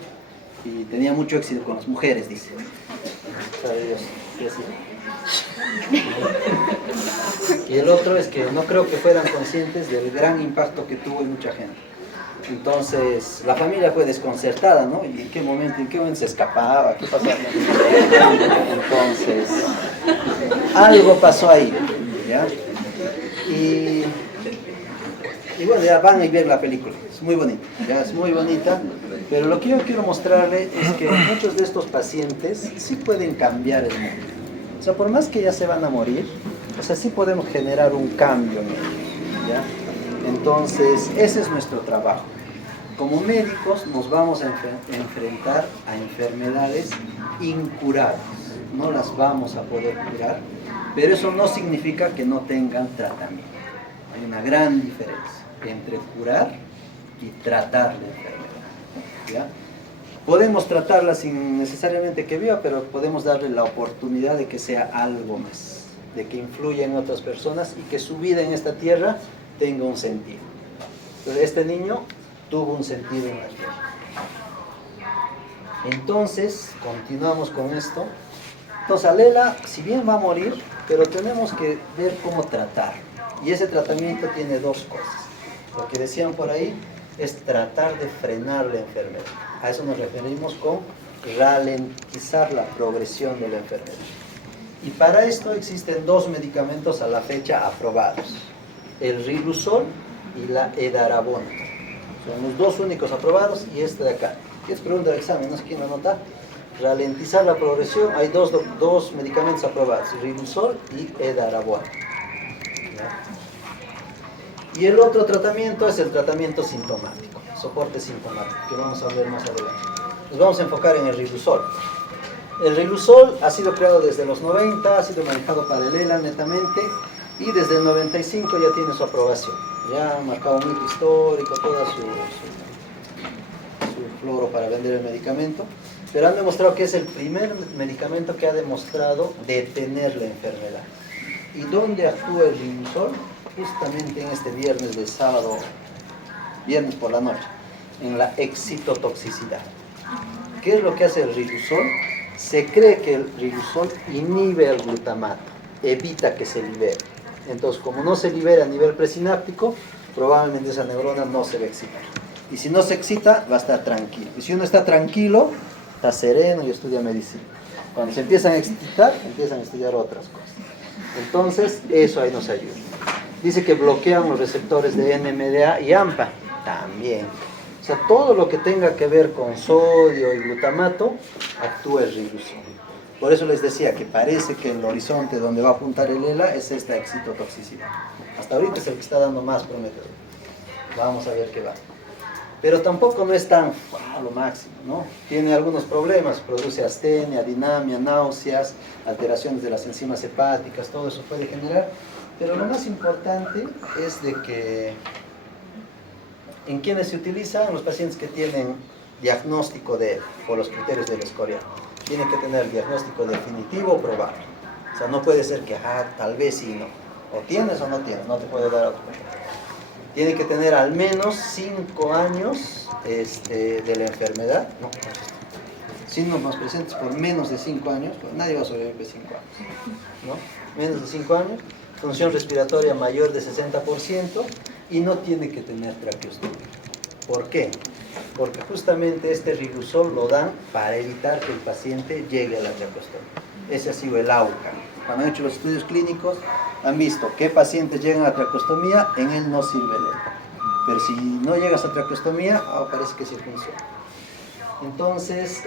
y tenía mucho éxito con las mujeres, dice. ¿Sabe Dios qué decía? Y el otro es que no creo que fueran conscientes del gran impacto que tuvo en mucha gente. Entonces, la familia fue desconcertada, ¿no? ¿Y en qué momento se escapaba? ¿Qué pasaba? Entonces, algo pasó ahí, ¿ya? Y bueno, ya van a ver la película, es muy bonita, ya es muy bonita, pero lo que yo quiero mostrarle es que muchos de estos pacientes sí pueden cambiar el mundo. O sea, por más que ya se van a morir, o sea, sí podemos generar un cambio en ellos, ¿ya? Entonces, ese es nuestro trabajo. Como médicos nos vamos a enfrentar a enfermedades incurables. No las vamos a poder curar, pero eso no significa que no tengan tratamiento. Hay una gran diferencia entre curar y tratar la enfermedad, ¿ya? Podemos tratarla sin necesariamente que viva, pero podemos darle la oportunidad de que sea algo más, de que influya en otras personas y que su vida en esta tierra tenga un sentido. Entonces, este niño tuvo un sentido en la tierra. Entonces, continuamos con esto. Entonces, Alela, si bien va a morir, pero tenemos que ver cómo tratar. Y ese tratamiento tiene dos cosas. Lo que decían por ahí es tratar de frenar la enfermedad. A eso nos referimos con ralentizar la progresión de la enfermedad. Y para esto existen dos medicamentos a la fecha aprobados. El Riluzol y la edarabona. Son los dos únicos aprobados y este de acá. ¿Qué es pregunta del examen? No sé quién lo anota. Ralentizar la progresión. Hay dos medicamentos aprobados. Riluzol y edarabona. Y el otro tratamiento es el tratamiento sintomático, soporte sintomático, que vamos a ver más adelante. Nos vamos a enfocar en el Riluzol. El Riluzol ha sido creado desde los 90, ha sido manejado para el ELA netamente, y desde el 95 ya tiene su aprobación. Ya ha marcado un hito histórico, toda su floro para vender el medicamento, pero han demostrado que es el primer medicamento que ha demostrado detener la enfermedad. ¿Y dónde actúa el Riluzol? Justamente en este viernes por la noche, en la excitotoxicidad. ¿Qué es lo que hace el Riluzol? Se cree que el Riluzol inhibe el glutamato, evita que se libere. Entonces, como no se libera a nivel presináptico, probablemente esa neurona no se va a excitar. Y si no se excita, va a estar tranquilo. Y si uno está tranquilo, está sereno y estudia medicina. Cuando se empiezan a excitar, empiezan a estudiar otras cosas. Entonces, eso ahí nos ayuda. Dice que bloquean los receptores de NMDA y AMPA, también. O sea, todo lo que tenga que ver con sodio y glutamato, actúa el Riluzol. Por eso les decía que parece que el horizonte donde va a apuntar el ELA es esta excitotoxicidad. Hasta ahorita es el que está dando más prometedor. Vamos a ver qué va. Pero tampoco no es tan a lo máximo, ¿no? Tiene algunos problemas, produce astenia, dinamia, náuseas, alteraciones de las enzimas hepáticas, todo eso puede generar. Pero lo más importante es de que en quienes se utilizan los pacientes que tienen diagnóstico por los criterios del Escorial. Tienen que tener diagnóstico definitivo o probable. O sea, no puede ser que tal vez sí, no. O tienes o no tienes, no te puede dar otro. Tienen que tener al menos 5 años de la enfermedad. No, síntomas presentes por menos de 5 años, pues nadie va a sobrevivir de 5 años, ¿no? Menos de 5 años, función respiratoria mayor de 60% y no tiene que tener traqueostomía. ¿Por qué? Porque justamente este Riluzol lo dan para evitar que el paciente llegue a la traqueostomía. Ese ha sido el AUCA. Cuando han hecho los estudios clínicos, han visto qué pacientes llegan a traqueostomía, en él no sirve el ECMO. Pero si no llegas a traqueostomía, parece que sí funciona. Entonces,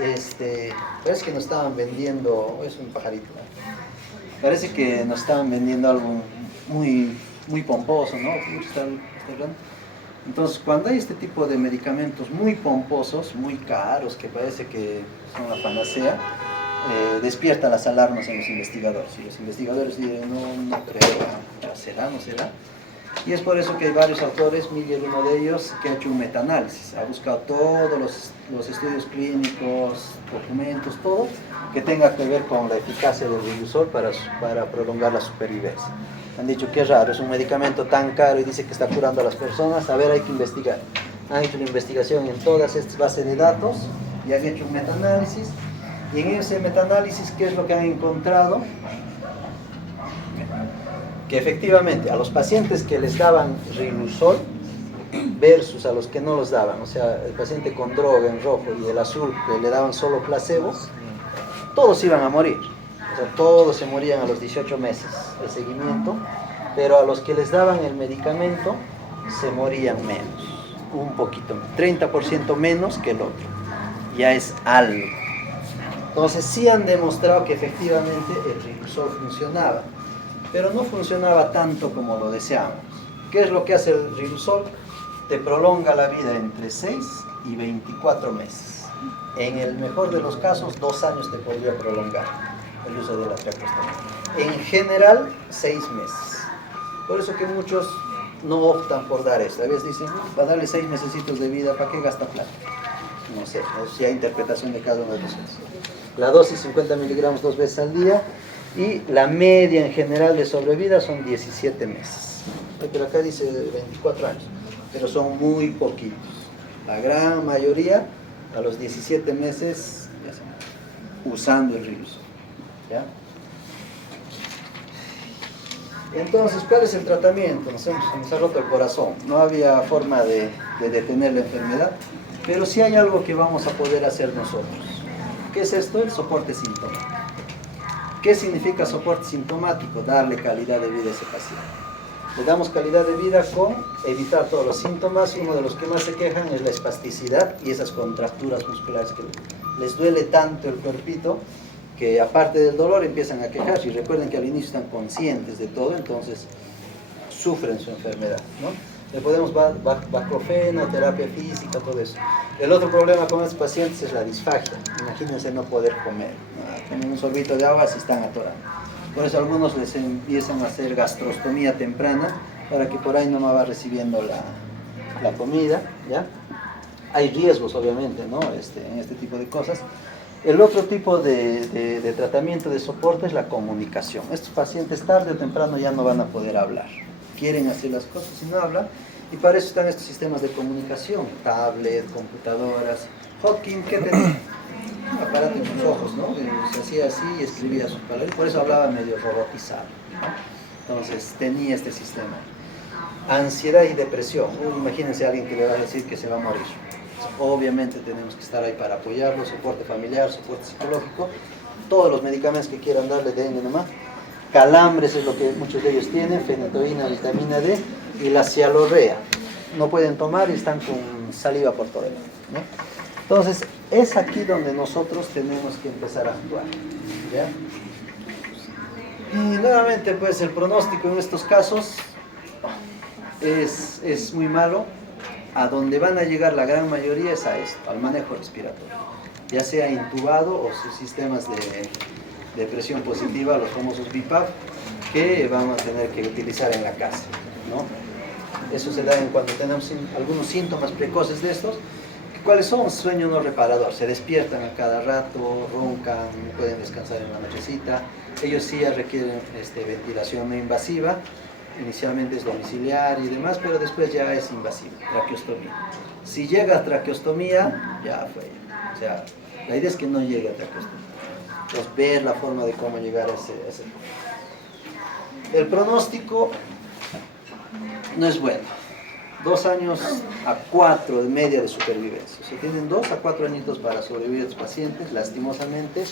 parece que nos estaban vendiendo, es un pajarito, ¿no? Parece que nos estaban vendiendo algo muy, muy pomposo, ¿no? ¿Está hablando? Entonces, cuando hay este tipo de medicamentos muy pomposos, muy caros, que parece que son la panacea, despierta las alarmas en los investigadores. Y los investigadores dicen, no creo, será, no será. Y es por eso que hay varios autores, Miguel uno de ellos, que ha hecho un metaanálisis, ha buscado todos los estudios clínicos, documentos, todo, que tenga que ver con la eficacia del Riluzol para prolongar la supervivencia. Han dicho que es raro, es un medicamento tan caro y dice que está curando a las personas, a ver, hay que investigar. Han hecho una investigación en todas estas bases de datos y han hecho un metaanálisis. Y en ese metaanálisis, ¿qué es lo que han encontrado? Que efectivamente a los pacientes que les daban Riluzol versus a los que no los daban, o sea, el paciente con droga en rojo y el azul que le daban solo placebo, todos iban a morir. O sea, todos se morían a los 18 meses de seguimiento, pero a los que les daban el medicamento se morían menos, un poquito, 30% menos que el otro. Ya es algo. Entonces sí han demostrado que efectivamente el Riluzol funcionaba, pero no funcionaba tanto como lo deseamos. ¿Qué es lo que hace el Riluzol? Te prolonga la vida entre 6 y 24 meses. En el mejor de los casos, 2 años te podría prolongar el uso de la traqueostomía. En general, 6 meses. Por eso que muchos no optan por dar esto. A veces dicen, va a darle 6 mesecitos de vida, ¿para qué gasta plata? No sé, si hay interpretación de cada uno de los casos. La dosis 50 miligramos 2 veces al día y la media en general de sobrevida son 17 meses. Pero acá dice 24 años, pero son muy poquitos. La gran mayoría a los 17 meses ya se muere, usando el Riluzol. ¿Ya? Entonces, ¿cuál es el tratamiento? Nos ha roto el corazón. No había forma de detener la enfermedad, pero sí hay algo que vamos a poder hacer nosotros. ¿Qué es esto? El soporte sintomático. ¿Qué significa soporte sintomático? Darle calidad de vida a ese paciente. Le damos calidad de vida con evitar todos los síntomas. Uno de los que más se quejan es la espasticidad y esas contracturas musculares que les duele tanto el cuerpito que aparte del dolor empiezan a quejarse. Y recuerden que al inicio están conscientes de todo, entonces sufren su enfermedad, ¿no? Le podemos baclofeno, terapia física, todo eso. El otro problema con estos pacientes es la disfagia. Imagínense no poder comer, ¿no? Tienen un sorbito de agua, se están atorando. Por eso algunos les empiezan a hacer gastrostomía temprana para que por ahí no va recibiendo la comida, ¿ya? Hay riesgos, obviamente, ¿no? En este tipo de cosas. El otro tipo de tratamiento de soporte es la comunicación. Estos pacientes tarde o temprano ya no van a poder hablar. Quieren hacer las cosas y no hablan. Y para eso están estos sistemas de comunicación, tablet, computadoras. Hopkins, ¿qué tenía? Un aparato en sus ojos, ¿no? Se hacía así y escribía sus palabras. Y por eso hablaba medio robotizado, ¿no? Entonces tenía este sistema. Ansiedad y depresión. Imagínense a alguien que le va a decir que se va a morir. Obviamente tenemos que estar ahí para apoyarlo, soporte familiar, soporte psicológico, todos los medicamentos que quieran darle, denle nomás. Calambres es lo que muchos de ellos tienen, fenitoína, vitamina D y la cialorrea. No pueden tomar y están con saliva por todo el lado, ¿no? Entonces, es aquí donde nosotros tenemos que empezar a actuar, ¿ya? Y nuevamente, pues el pronóstico en estos casos es muy malo. A donde van a llegar la gran mayoría es a esto, al manejo respiratorio, ya sea intubado o sus sistemas de presión positiva, los famosos BiPAP, que vamos a tener que utilizar en la casa, ¿no? Eso se da en cuando tenemos algunos síntomas precoces de estos. ¿Cuáles son? Sueño no reparador, se despiertan a cada rato, roncan, no pueden descansar en la nochecita. Ellos sí ya requieren ventilación no invasiva. Inicialmente es domiciliar y demás, pero después ya es invasivo, traqueostomía. Si llega a traqueostomía, ya fue. O sea, La idea es que no llegue a tal cuestión. Entonces, ver la forma de cómo llegar a ese punto. El pronóstico no es bueno. 2 años a 4 de media de supervivencia. O sea, tienen 2 a 4 añitos para sobrevivir los pacientes, lastimosamente.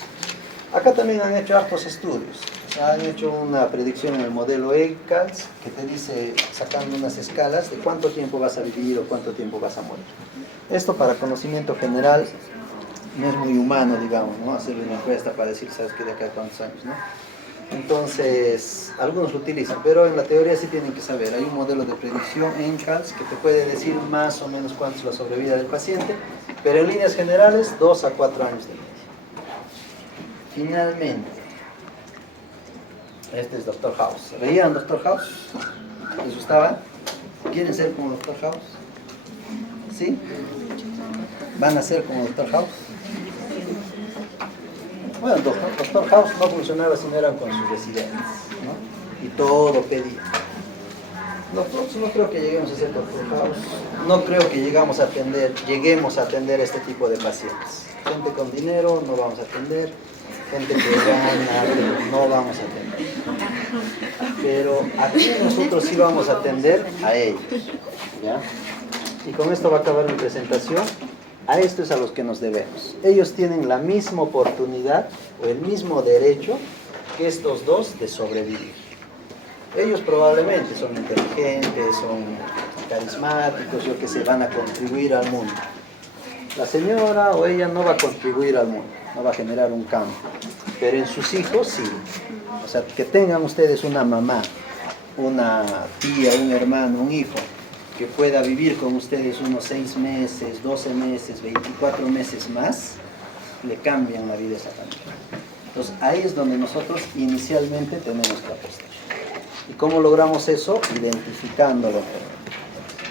Acá también han hecho hartos estudios. O sea, han hecho una predicción en el modelo ECALS que te dice, sacando unas escalas, de cuánto tiempo vas a vivir o cuánto tiempo vas a morir. Esto para conocimiento general no es muy humano, digamos, ¿no? Hacer una encuesta para decir, ¿sabes qué? De acá a cuántos años, ¿no? Entonces, algunos lo utilizan, pero en la teoría sí tienen que saber. Hay un modelo de predicción en ECALS que te puede decir más o menos cuánto es la sobrevida del paciente, pero en líneas generales, 2 a 4 años de media. Finalmente, este es Dr. House. ¿Veían Dr. House? ¿Les gustaba? ¿Quieren ser como Dr. House? ¿Sí? ¿Van a ser como Dr. House? Bueno, Dr. House no funcionaba si no eran con sus residentes, ¿no? Y todo pedía. Nosotros no creo que lleguemos a ser Dr. House. No creo que lleguemos a atender este tipo de pacientes. Gente con dinero no vamos a atender. Gente que gana, no vamos a atender. Pero aquí nosotros sí vamos a atender a ellos, ¿ya? Y con esto va a acabar mi presentación. A esto es a los que nos debemos. Ellos tienen la misma oportunidad o el mismo derecho que estos dos de sobrevivir. Ellos probablemente son inteligentes, son carismáticos, yo que sé, van a contribuir al mundo. La señora o ella no va a contribuir al mundo, no va a generar un cambio. Pero en sus hijos sí. O sea, que tengan ustedes una mamá, una tía, un hermano, un hijo, que pueda vivir con ustedes unos 6 meses, 12 meses, 24 meses más, le cambian la vida a esa familia. Entonces, ahí es donde nosotros inicialmente tenemos que apostar. ¿Y cómo logramos eso? Identificándolo.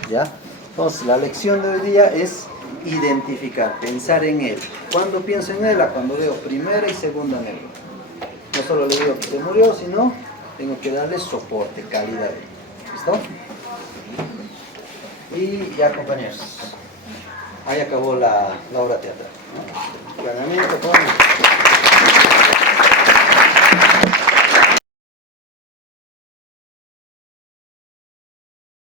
¿Ya? Entonces, la lección de hoy día es identificar, pensar en él. ¿Cuándo pienso en él? Cuando veo primera y segunda neurona. No solo le digo que se murió, sino tengo que darle soporte, calidad. ¿Listo? Y ya, compañeros, ahí acabó la obra teatral, ¿no? Planeamiento,